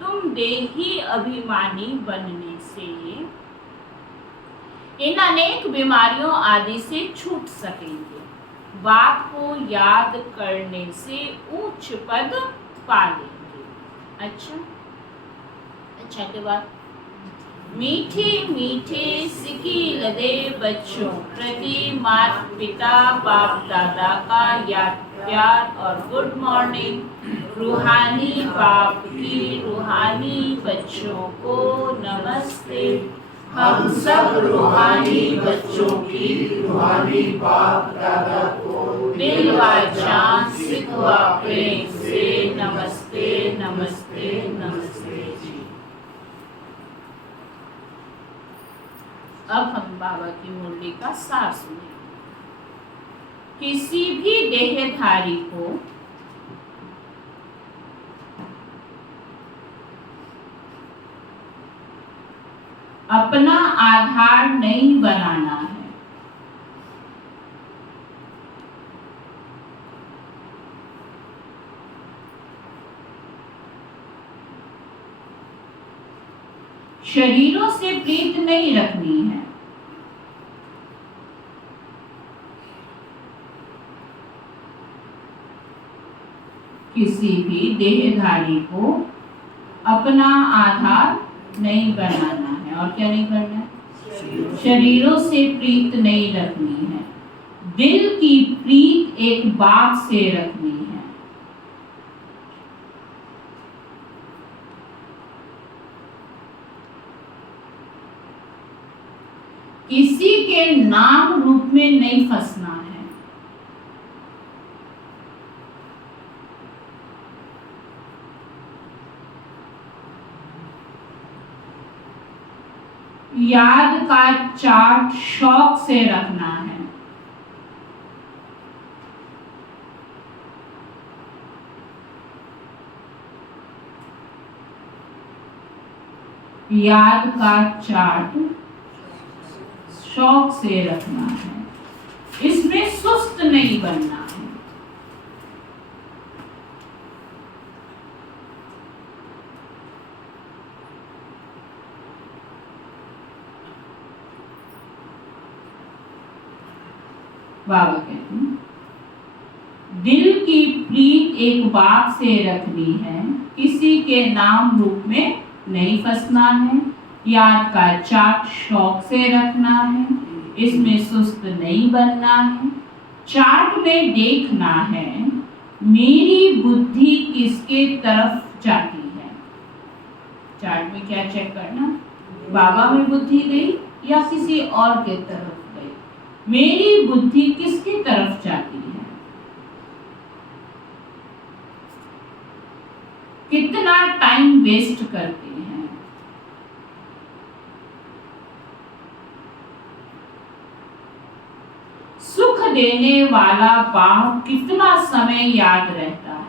तुम देही अभिमानी बनने से इन अनेक बीमारियों आदि से छूट सकेंगे। बाप को याद करने से उच्च पद पा लेंगे। अच्छा के बाद मीठे मीठे सिकी लदे बच्चों प्रति माता पिता बाप दादा का याद प्यार और गुड मॉर्निंग। रूहानी बाप की रूहानी बच्चों को नमस्ते। हम सब रूहानी बच्चों की रूहानी बाप दादा को दिल वाचा सिखवा प्रेम से नमस्ते नमस्ते नमस्ते जी। अब हम बाबा की मुरली का सार सुनेंगे। किसी भी देहधारी को अपना आधार नहीं बनाना है। शरीरों से प्रीत नहीं रखनी है। किसी भी देहधारी को अपना आधार नहीं बनाना है। और क्या नहीं करना है? शरीरों से प्रीत नहीं रखनी है। दिल की प्रीत एक बाप से रखनी है। किसी के नाम रूप में नहीं फंसना है। याद का चार्ट शौक से रखना है। याद का चार्ट शौक से रखना है। इसमें सुस्त नहीं बनना है। बाबा कहते हैं दिल की प्रीत एक बाप से रखनी है। किसी के नाम रूप में नहीं फंसना है। याद का चार्ट शौक से रखना है। इसमें सुस्त नहीं बनना है। चार्ट में देखना है मेरी बुद्धि किसके तरफ जाती है। चार्ट में क्या चेक करना? बाबा में बुद्धि गई या किसी और के तरफ गई। मेरी बुद्धि किसकी तरफ जाती है। कितना टाइम वेस्ट करते हैं। सुख देने वाला बाप कितना समय याद रहता है।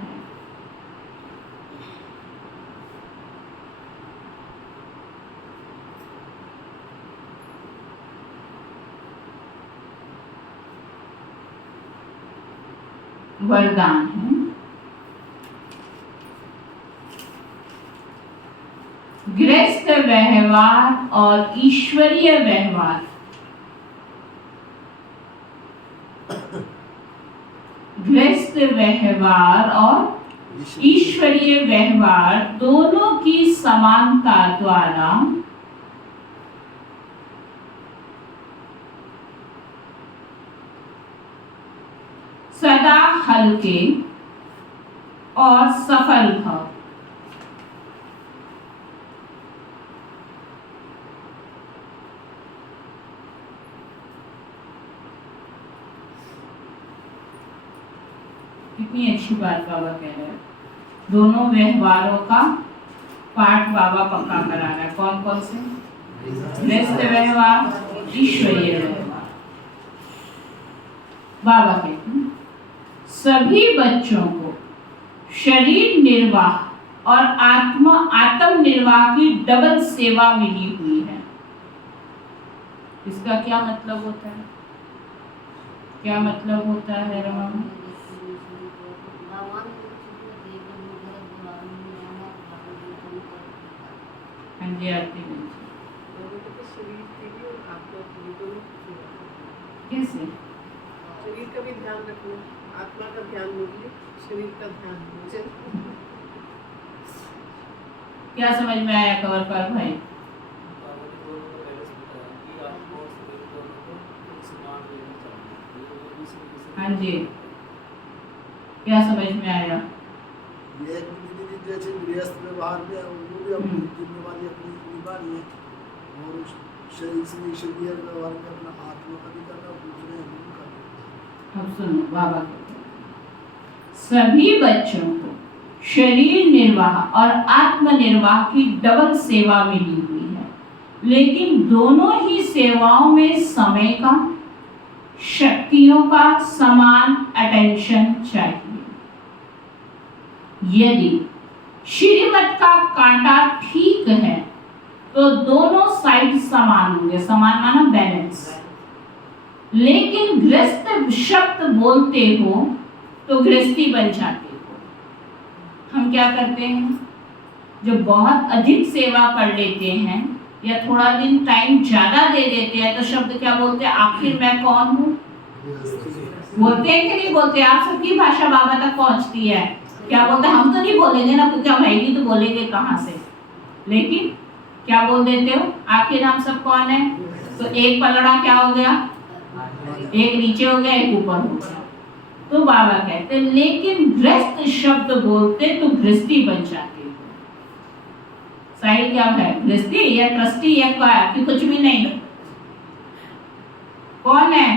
वरदान है गृहस्थ व्यवहार और ईश्वरीय व्यवहार। गृहस्थ व्यवहार और ईश्वरीय व्यवहार दोनों की समानता द्वारा सदा हल्के और सफल भव। कितनी अच्छी बात बाबा कह रहे हैं। दोनों व्यवहारों का पाठ बाबा पक्का करा रहा है। कौन कौन से? गृहस्थ व्यवहार, ईश्वरीय व्यवहार। बाबा कहते हैं सभी बच्चों को शरीर निर्वाह और आत्म निर्वाह की डबल सेवा मिली हुई है। इसका क्या मतलब होता है? क्या मतलब होता है रमा? हाँ जी आरती कैसे? शरीर का भी ध्यान रखना, आत्मा का ध्यान मुझे, शरीर का ध्यान मुझे। क्या समझ में आया कवर पर भाई? हाँ जी, क्या समझ में आया? ये एक दीदी जैसे गृहस्थ व्यवहार में वो भी अपनी जिम्मेवारी अपनी निभानी है और शरीर से ईश्वरीय व्यवहार में अपना आत्मा का भी करना, दूसरे का। अब सुनो बाबा कहते हैं, सभी बच्चों को शरीर निर्वाह और आत्म निर्वाह की डबल सेवा मिली हुई है, लेकिन दोनों ही सेवाओं में समय का, शक्तियों का समान अटेंशन चाहिए। यदि श्रीमत का कांटा ठीक है तो दोनों साइड समान होंगे, समान माना बैलेंस। लेकिन गृहस्थ शब्द बोलते हो तो गृहस्थी बन जाते हो। हम क्या करते हैं, जो बहुत अधिक सेवा कर लेते हैं या थोड़ा दिन टाइम ज्यादा दे देते हैं तो शब्द क्या बोलते हैं, आखिर मैं कौन हूँ? बोलते हैं कि नहीं बोलते? आप सबकी भाषा बाबा तक पहुंचती है। क्या बोलते हैं? हम तो नहीं बोलेंगे ना, क्योंकि हम है नहीं तो बोलेंगे कहाँ से। लेकिन क्या बोल देते हो, आखिर हम सब कौन है? तो एक पलड़ा क्या हो गया, एक नीचे हो गया, एक ऊपर हो गया। तो बाबा कहते हैं लेकिन गृहस्थ शब्द बोलते तो गृहस्थी बन जाती है। सही क्या है, गृहस्थी या ट्रस्टी या क्या कि कुछ भी नहीं? कौन है,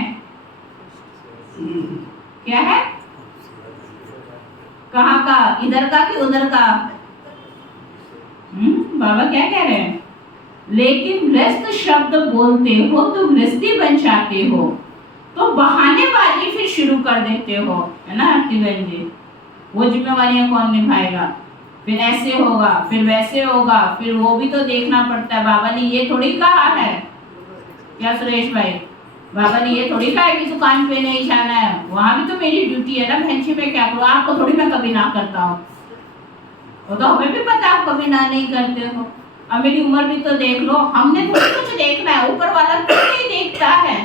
क्या है, कहाँ का, इधर का कि उधर का? बाबा क्या कह रहे हैं, लेकिन गृहस्थ शब्द बोलते हो तो गृहस्थी बन जाते हो, तो बहानेबाजी फिर शुरू कर देते हो, है ना आरती बहन जी? वो जिम्मेवारियां कौन निभाएगा? फिर ऐसे होगा, फिर वैसे होगा, फिर वो भी तो देखना पड़ता है। बाबा ने ये थोड़ी कहा है, क्या सुरेश भाई, बाबा ने ये थोड़ी कहा है कि दुकान पे नहीं जाना है, वहां भी तो मेरी ड्यूटी है ना बहन जी, मैं क्या करूँ? आपको थोड़ी मैं कभी ना करता हूँ, वो तो हमें भी पता आप कभी ना नहीं करते हो। अब मेरी उम्र भी तो देख लो, हमने थोड़ी कुछ देखना है, ऊपर वाला कुछ नहीं देखता है।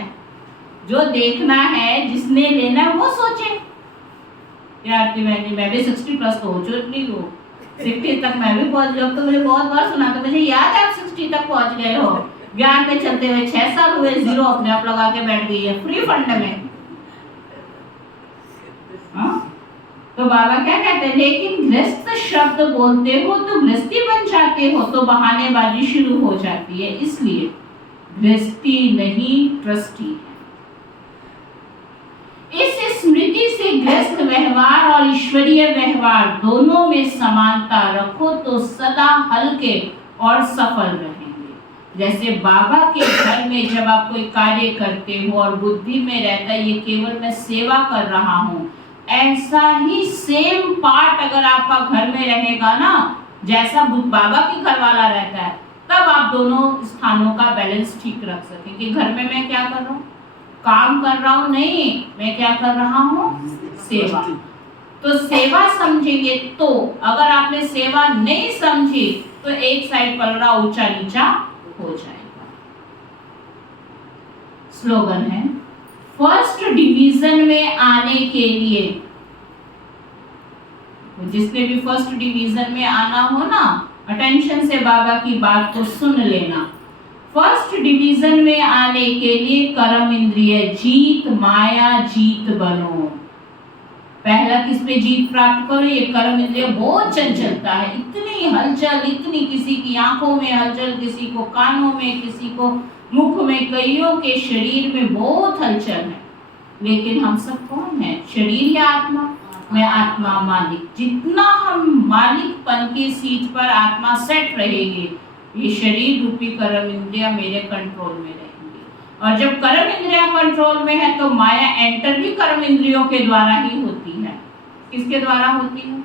जो देखना है, जिसने लेना है वो सोचे। यार मैं भी 60 प्लस तो हो चुकी हूँ, 60 तक मैं भी पहुंच गई। तो मुझे बहुत बार सुना, तो मुझे याद है आप 60 तक पहुंच गए हो। ज्ञान में चलते हुए 6 साल हुए, 0 अपने आप लगा के बैठ गई है फ्री फंड में। तो बाबा क्या कहते हैं, लेकिन गृहस्थ शब्द बोलते हो तो गृहस्थी बन जाते हो, तो बहानेबाजी शुरू हो जाती है। इसलिए गृहस्थी नहीं ट्रस्टी है। इस स्मृति से गृहस्थ व्यवहार और ईश्वरीय व्यवहार दोनों में समानता रखो तो सदा हल्के और सफल रहेंगे। जैसे बाबा के घर में जब आप कोई कार्य करते हो और बुद्धि में रहता है ये केवल मैं सेवा कर रहा हूँ, ऐसा ही सेम पार्ट अगर आपका घर में रहेगा ना, जैसा बाबा के घर वाला रहता है, तब आप दोनों स्थानों का बैलेंस ठीक रख सकें कि घर में मैं क्या कर रहा हूँ, काम कर रहा हूँ, नहीं, मैं क्या कर रहा हूँ, सेवा। तो सेवा समझेंगे। तो अगर आपने सेवा नहीं समझी तो एक साइड पलड़ा ऊंचा नीचा हो जाएगा। स्लोगन है, फर्स्ट डिवीजन में आने के लिए, जिसने भी फर्स्ट डिवीजन में आना हो ना, अटेंशन से बाबा की बात को सुन लेना। फर्स्ट डिवीजन में आने के लिए कर्म इंद्रिय जीत, माया जीत बनो। पहला किस पे जीत प्राप्त करो, ये कर्म इंद्रिय बहुत चंचलता है, इतनी हलचल, इतनी, किसी की आंखों में हलचल, किसी को कानों में, किसी को मुख में, कईयों के शरीर में बहुत हलचल है। लेकिन हम सब कौन है, शरीर या आत्मा? मैं आत्मा मालिक। जितना हम मालिकपन की सीट पर आत्मा सेट रहेगी, ये शरीर रूपी कर्म इंद्रिया मेरे कंट्रोल में रहेंगी। और जब कर्म इंद्रिया कंट्रोल में है तो माया एंटर भी कर्म इंद्रियों के द्वारा ही होती है। किसके द्वारा होती है?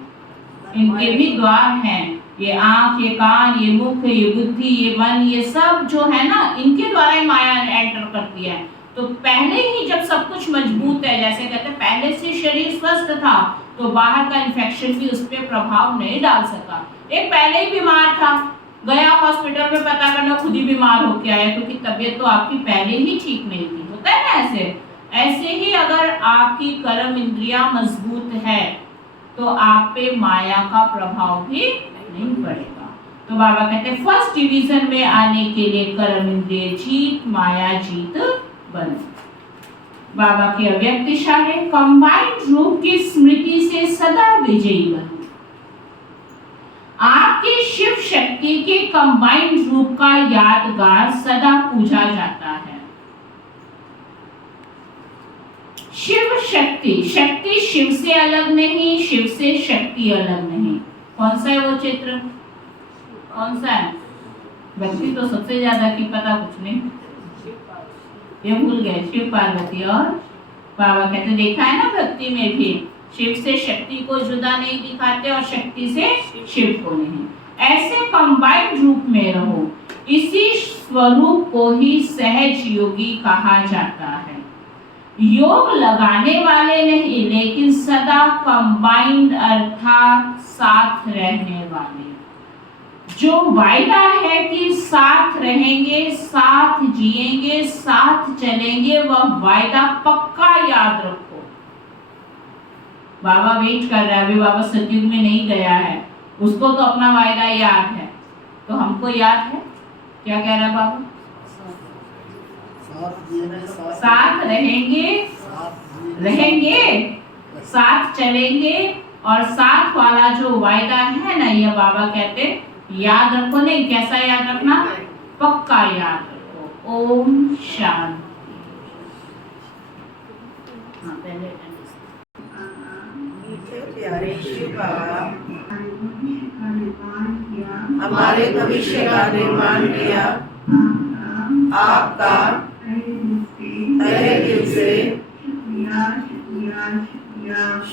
इनके भी द्वार हैं, ये आंख, ये कान, ये मुख, ये बुद्धि, ये मन, ये सब जो है ना, इनके द्वारा ही माया एंटर करती है। तो पहले ही जब सब कुछ मजबूत है, जैसे कहते हैं पहले से शरीर स्वस्थ था, तो बाहर का इन्फेक्शन भी उस पर प्रभाव नहीं डाल सका। एक पहले ही बीमार था, गया हॉस्पिटल में पता करना, खुद ही बीमार होके आया, क्योंकि तबीयत तो आपकी पहले ही ठीक नहीं थी। होता है ना ऐसे ही अगर आपकी कर्म इंद्रिया मजबूत है तो आप पे माया का प्रभाव भी नहीं पड़ेगा। तो बाबा कहते हैं फर्स्ट डिवीजन में आने के लिए कर्म इंद्रिय जीत, माया जीत बनो। बाबा की अव्यक्त दिशा है, कंबाइंड रूप की स्मृति से सदा विजयी बनो। आपकी शिव शक्ति के कंबाइंड रूप का यादगार सदा पूजा जाता है। शिव शक्ति, शक्ति शिव से अलग नहीं, शिव से शक्ति अलग नहीं। कौन सा है वो चित्र? कौन सा है? भक्ति तो सबसे ज्यादा की पता कुछ नहीं, ये भूल गए। शिव पार्वती और बाबा कहते, देखा है ना भक्ति में भी शिव से शक्ति को जुदा नहीं दिखाते और शक्ति से शिव को नहीं। ऐसे कंबाइंड रूप में रहो, इसी स्वरूप को ही सहज योगी कहा जाता है। योग लगाने वाले नहीं, लेकिन सदा कंबाइंड अर्थात साथ रहने वाले। जो वायदा है कि साथ रहेंगे, साथ जिएंगे, साथ चलेंगे, वह वायदा पक्का याद रखो। बाबा वेट कर रहा है, अभी बाबा सतयुग में नहीं गया है, उसको तो अपना वायदा याद है, तो हमको याद है। क्या कह रहा है बाबा? साथ रहेंगे, साथ चलेंगे, और साथ वाला जो वायदा है ना, ये बाबा कहते याद रखो। नहीं, कैसा याद रखना? पक्का याद रखो। ओम शांति। प्यारे शिव बाबा, हमारे भविष्य का निर्माण किया, आपका तहे दिल से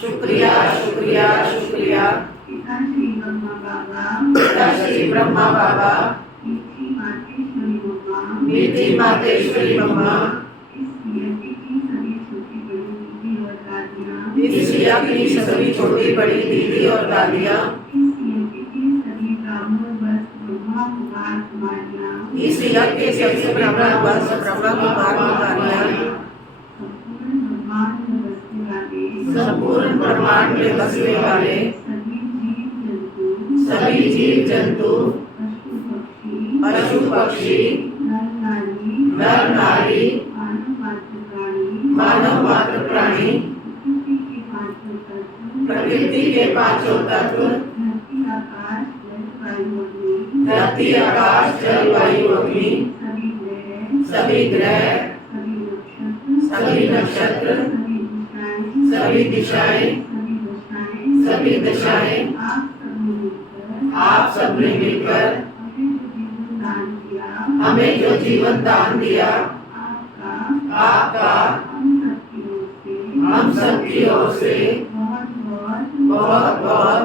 शुक्रिया शुक्रिया शुक्रिया। पिता श्री ब्रह्मा बाबा, मीठी मातेश्वरी मम्मा, इस यज्ञ की सभी छोटी बड़ी दीदी और दादियाँ, इस यज्ञ के सबसे ब्रह्मा कुमारियाँ, संपूर्ण ब्रह्मांड में बसने वाले सभी जीव जंतु, पशु पक्षी, नर नारी, मानव मात्र प्राणी, प्रकृति के पांचों तत्व, धरती आकाश जल वायु अग्नि, सभी ग्रह, सभी नक्षत्र, सभी दिशाएं, सभी दशाएं, आप सबने मिलकर हमें जो जीवन दान दिया, आपका हम सबकी ओर से बहुत बहुत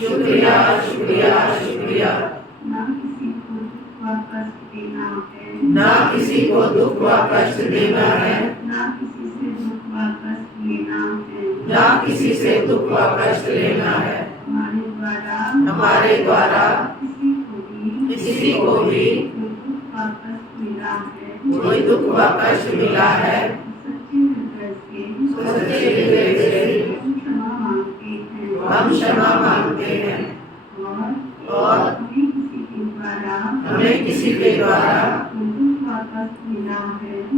शुक्रिया शुक्रिया शुक्रिया। ना किसी को दुख व कष्ट देना है, ना किसी से दुख व कष्ट लेना है। हमारे द्वारा किसी को भी कोई दुख व कष्ट मिला है, सच्चे हृदय से हम क्षमा मांगते हैं, और हमें किसी के द्वारा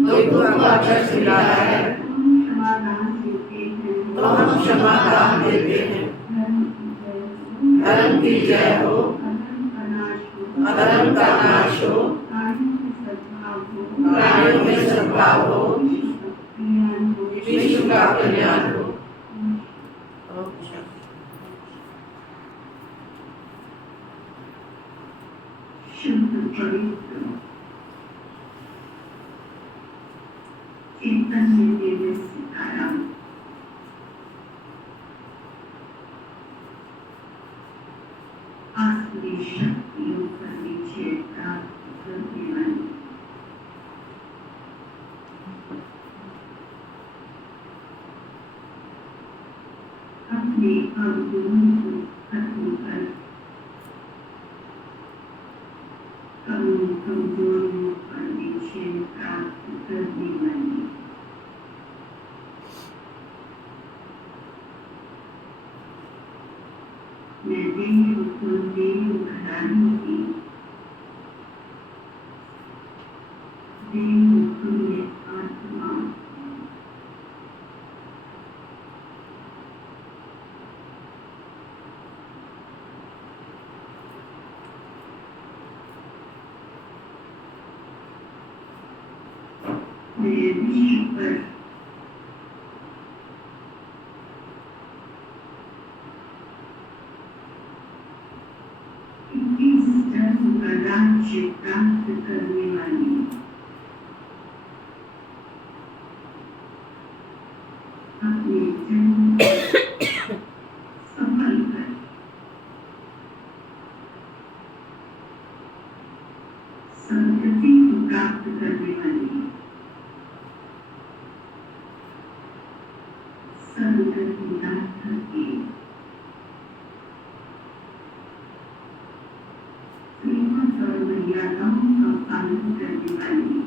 कोई दुख व कष्ट मिला है तो हम क्षमा दान देते हैं। धर्म की जय हो, अधर्म का नाश हो, प्राणियों में सद्भाव हो, विश्व का कल्याण हो। शुद्ध पवित्र चेतन में देवे सीताराम, आसुरी शक्तियों पर विजय प्राप्त करने वाली अपने अवगुणों को खत्म कर कमजोरियों पर विजय प्राप्त करने वाली मैं देव कुलदेव घराने की देव कुल मेरे विश्व पर इक्कीस धर्म का राज्य प्राप्त करने वाली अपने जन्म सफल कर संगति को प्राप्त करने वाली संगति दाता की श्रीमत और मर्यादाओं का पालन करने वाली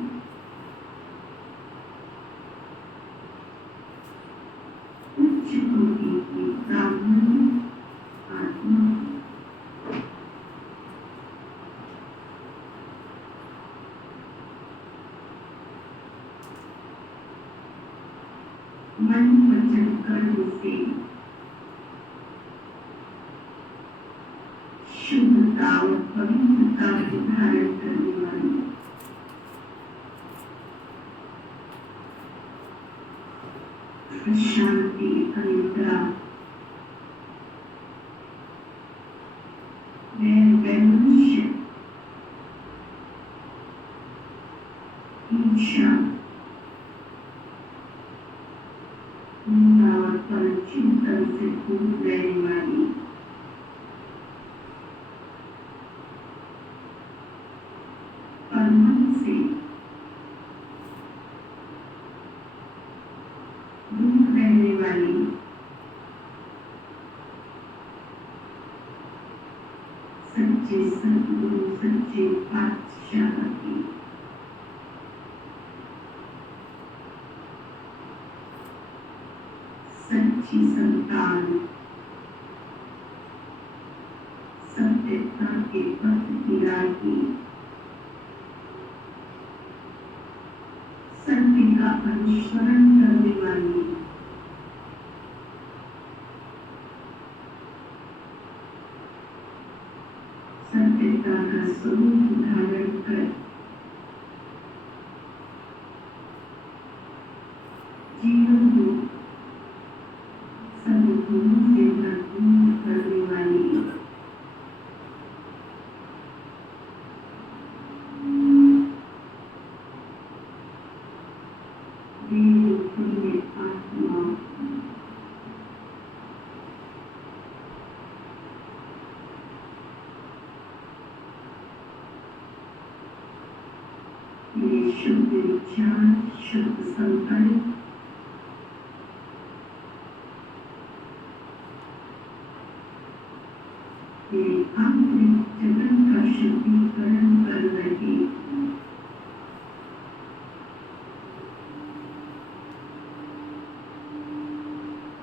उच्च कोटि की ब्राह्मण आत्मा मन वचन कर्म से शुद्धता और पवित्रता को धारण करने वाली शांति अनुग्रह वैमनस्य ईर्ष्या निंदा और परचिंतन से दूर रहने वाली परमन से दूर रहने वाली सच्चे सद्गुरु सच्चे पातशाह की सच्ची संतान सत्यता के पथ की राही सत्य का अनुसरण करने वाली सत्यता का स्वरूप धारण कर जीवन को सद्गुरु से भरपूर करने वाली देवप्रिय आत्मा ये शुद्ध विचार शुद्ध संकल्प मेरे आंतरिक जगत का शुद्धिकरण कर रहे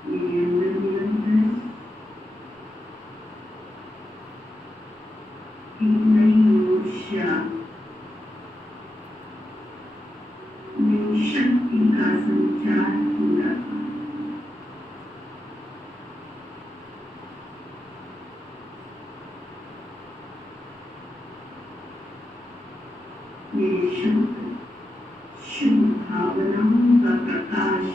मेरे अंदर निरंतर एक नई ऊर्जा नई शक्ति का संचार हो रहा मेरे शुभ भावनाओं का प्रकाश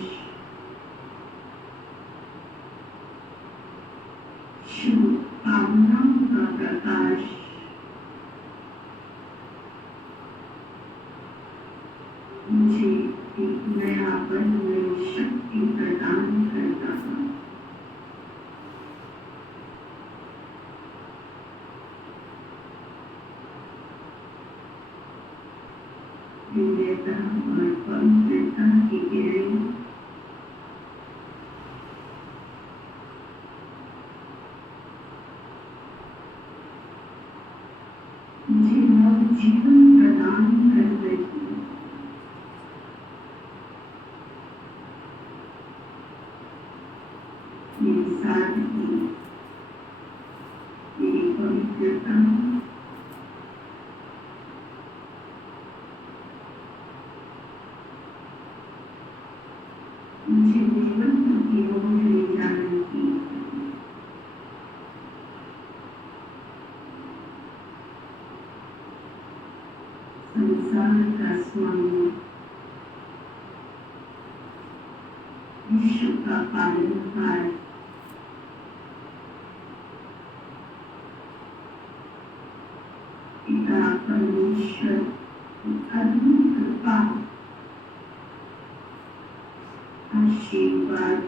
शुभ भावनाओं का प्रकाश मुझे एक नया बल नई शक्ति प्रदान करता है दिव्यता और पवित्रता की किरण मुझे नव जीवन प्रदान कर रही है मेरी सादगी मेरी पवित्रता मुझे देवत्व की ओर ले जाने की संसार का स्वामी का पालनहार पिता परमेश्वर की अद्भुत कृपा आशीर्वाद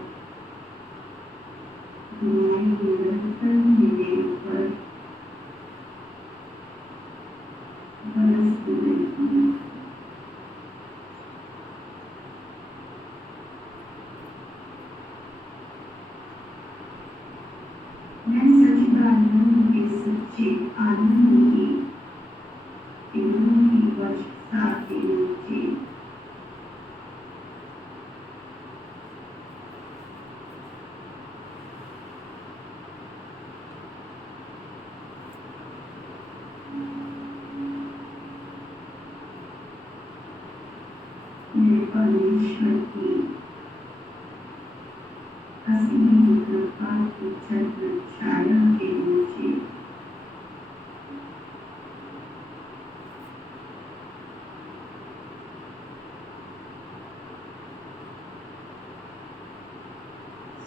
दुआएं निरंतर मेरे ऊपर बरसती रहती हैं। मैं सच्चिदानंद के सच्चे आनंद की की वर्षा के नीचे मेरे परमेश्वर की असीम कृपा की छत्र छाया के नीचे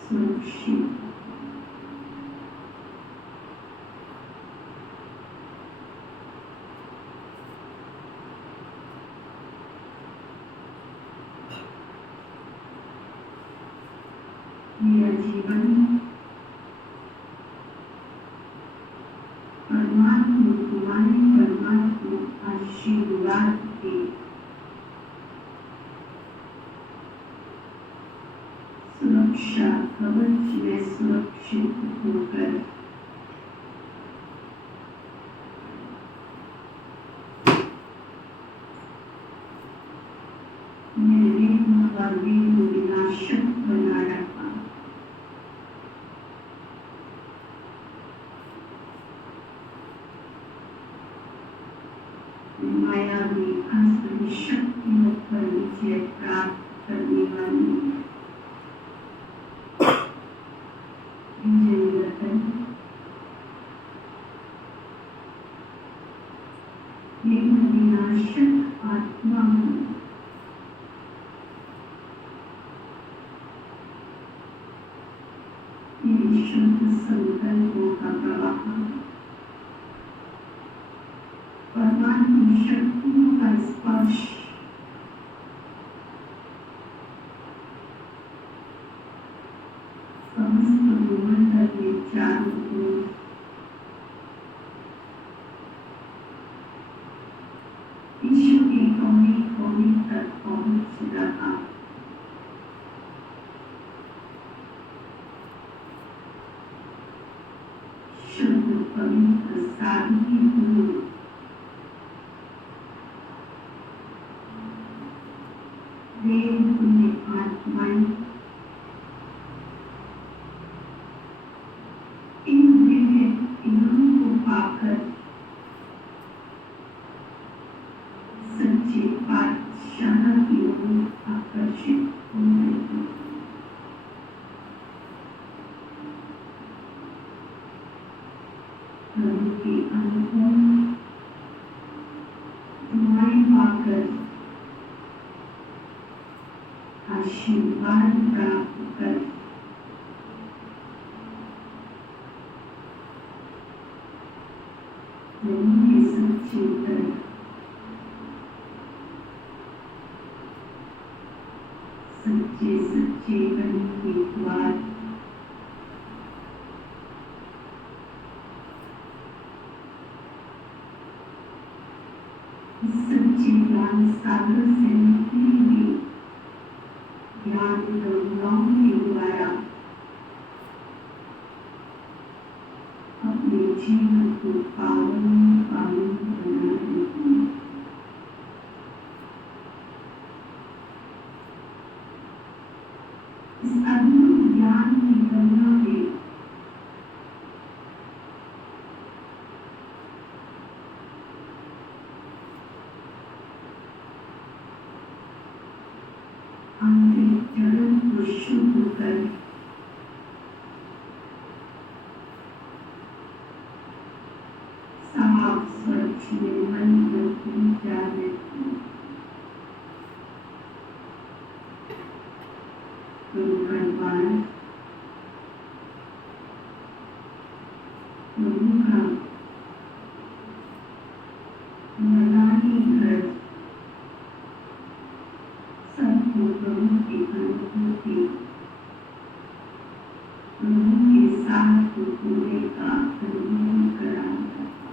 सुरक्षित मेरा जीवन परमात्मा आशीर्वाद के सुरक्षा कवच में सुरक्षित होकर निर्विघ्न व विघ्न विनाशक बना रखा। मायावी असली शक्तियों पर विजय प्राप्त करने वाली विजय रतन विनाशक आत्मा मेरी शुद्ध संकल्पों का प्रवाह परमात्मा शक्तियों का स्पर्श समस्त भूमंडल के चारों ओर विश्व के कोने कोने तक पहुंच रहा। शुद्ध पवित्र साधु गुरु देव पुण्य आत्माएं इन दिव्य इनाम को पाकर सच्चे पातशाह की ओर आकर्षित हो रहे। प्रभु के अनुकूल दुआएं पाकर आशीर्वाद प्राप्त कर प्रभु के सच्चे दर सच्चे सच्चे बने के द्वार सच्चे ज्ञान सागर से निकली हुई ज्ञान गंगाओं के द्वारा अपने जीवन को पावन पावन बना देती है। इस अद्भुत ज्ञान की गंगा में आंतरिक जड़ों को शुद्ध कर साफ स्वच्छ निर्मल होती जा रहती है। गुरु भगवान प्रभु के साथ पूरे का अनुभव कराता था।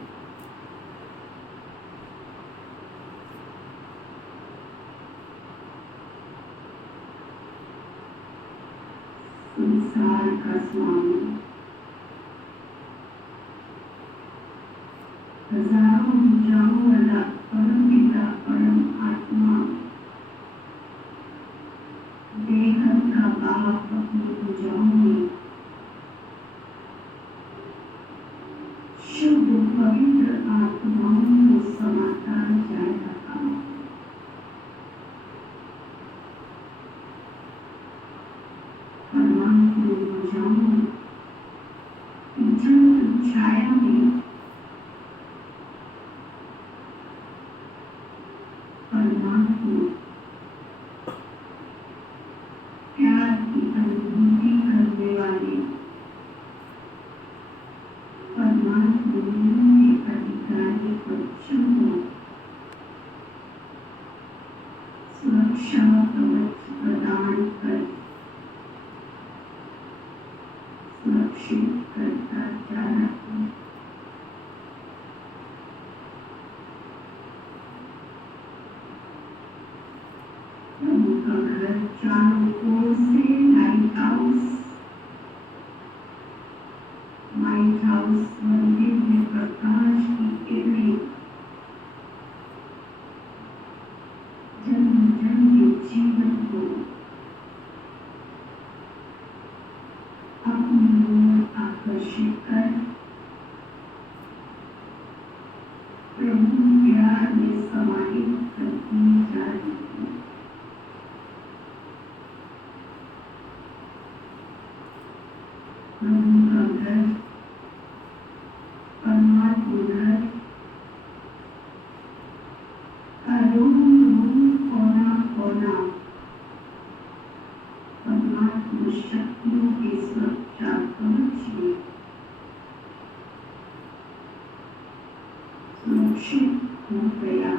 संसार का स्वामी हजारों भुजाओं वाला परम पिता परम आत्मा बेहद का बाप अपनी भुजाओं में शुद्ध पवित्र आत्माओं को समाता जा रहा। परमात्मा की भुजाओं की छाया में परमात्मा प्यार की अनुभूति करने वाले परमात्मा के अधिकारी बच्चों को सुरक्षा कवच प्रदान कर सुरक्षित करता जा रहा है। उनका घर चारों ओर से लाइट हाउस मंदिर में प्रकाश की किरणें जन्म जन्म के जीवन को अपनी ओर आकर्षित कर प्रभु प्यार में समाहित करती जा रही है। प्रभु का घर परमात्मा घर का रूम कोना कोना परमात्मा शक्तियों के सुरक्षा कवच में सुरक्षित हो गया।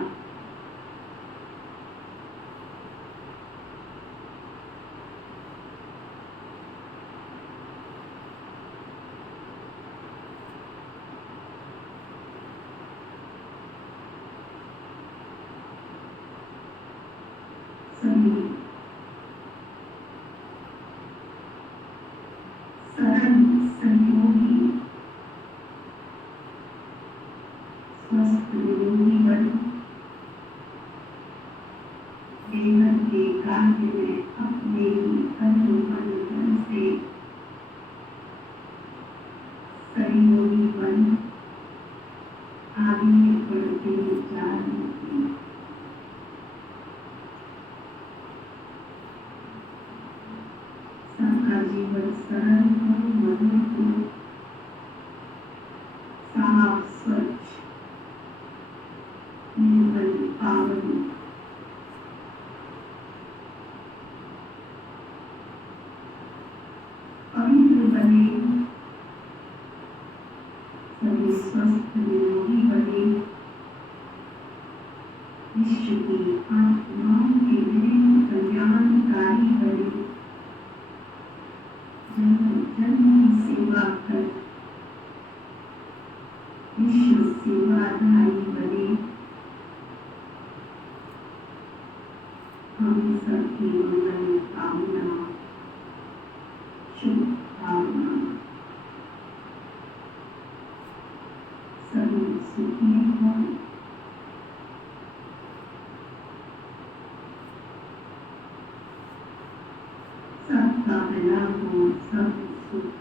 सभी सरल सहयोगी स्वस्थ निरोगी बन जीवन के कार्य में अपने ही अनुबंधन से सहयोगी बन आगे बढ़ते जा रहे हैं। सबका जीवन सरल हो, मधुर हो, साफ स्वच्छ निर्मल पावन पवित्र बने, सभी स्वस्थ निरोगी बने, विश्व की आत्माओं के लिए कल्याणकारी बने, जन्म जन्म की सेवा कर विश्व सेवाधारी बने। हम सबकी मंगल कामना शुभ भावना सभी सुखी हो, सबका भला हो, सब सुख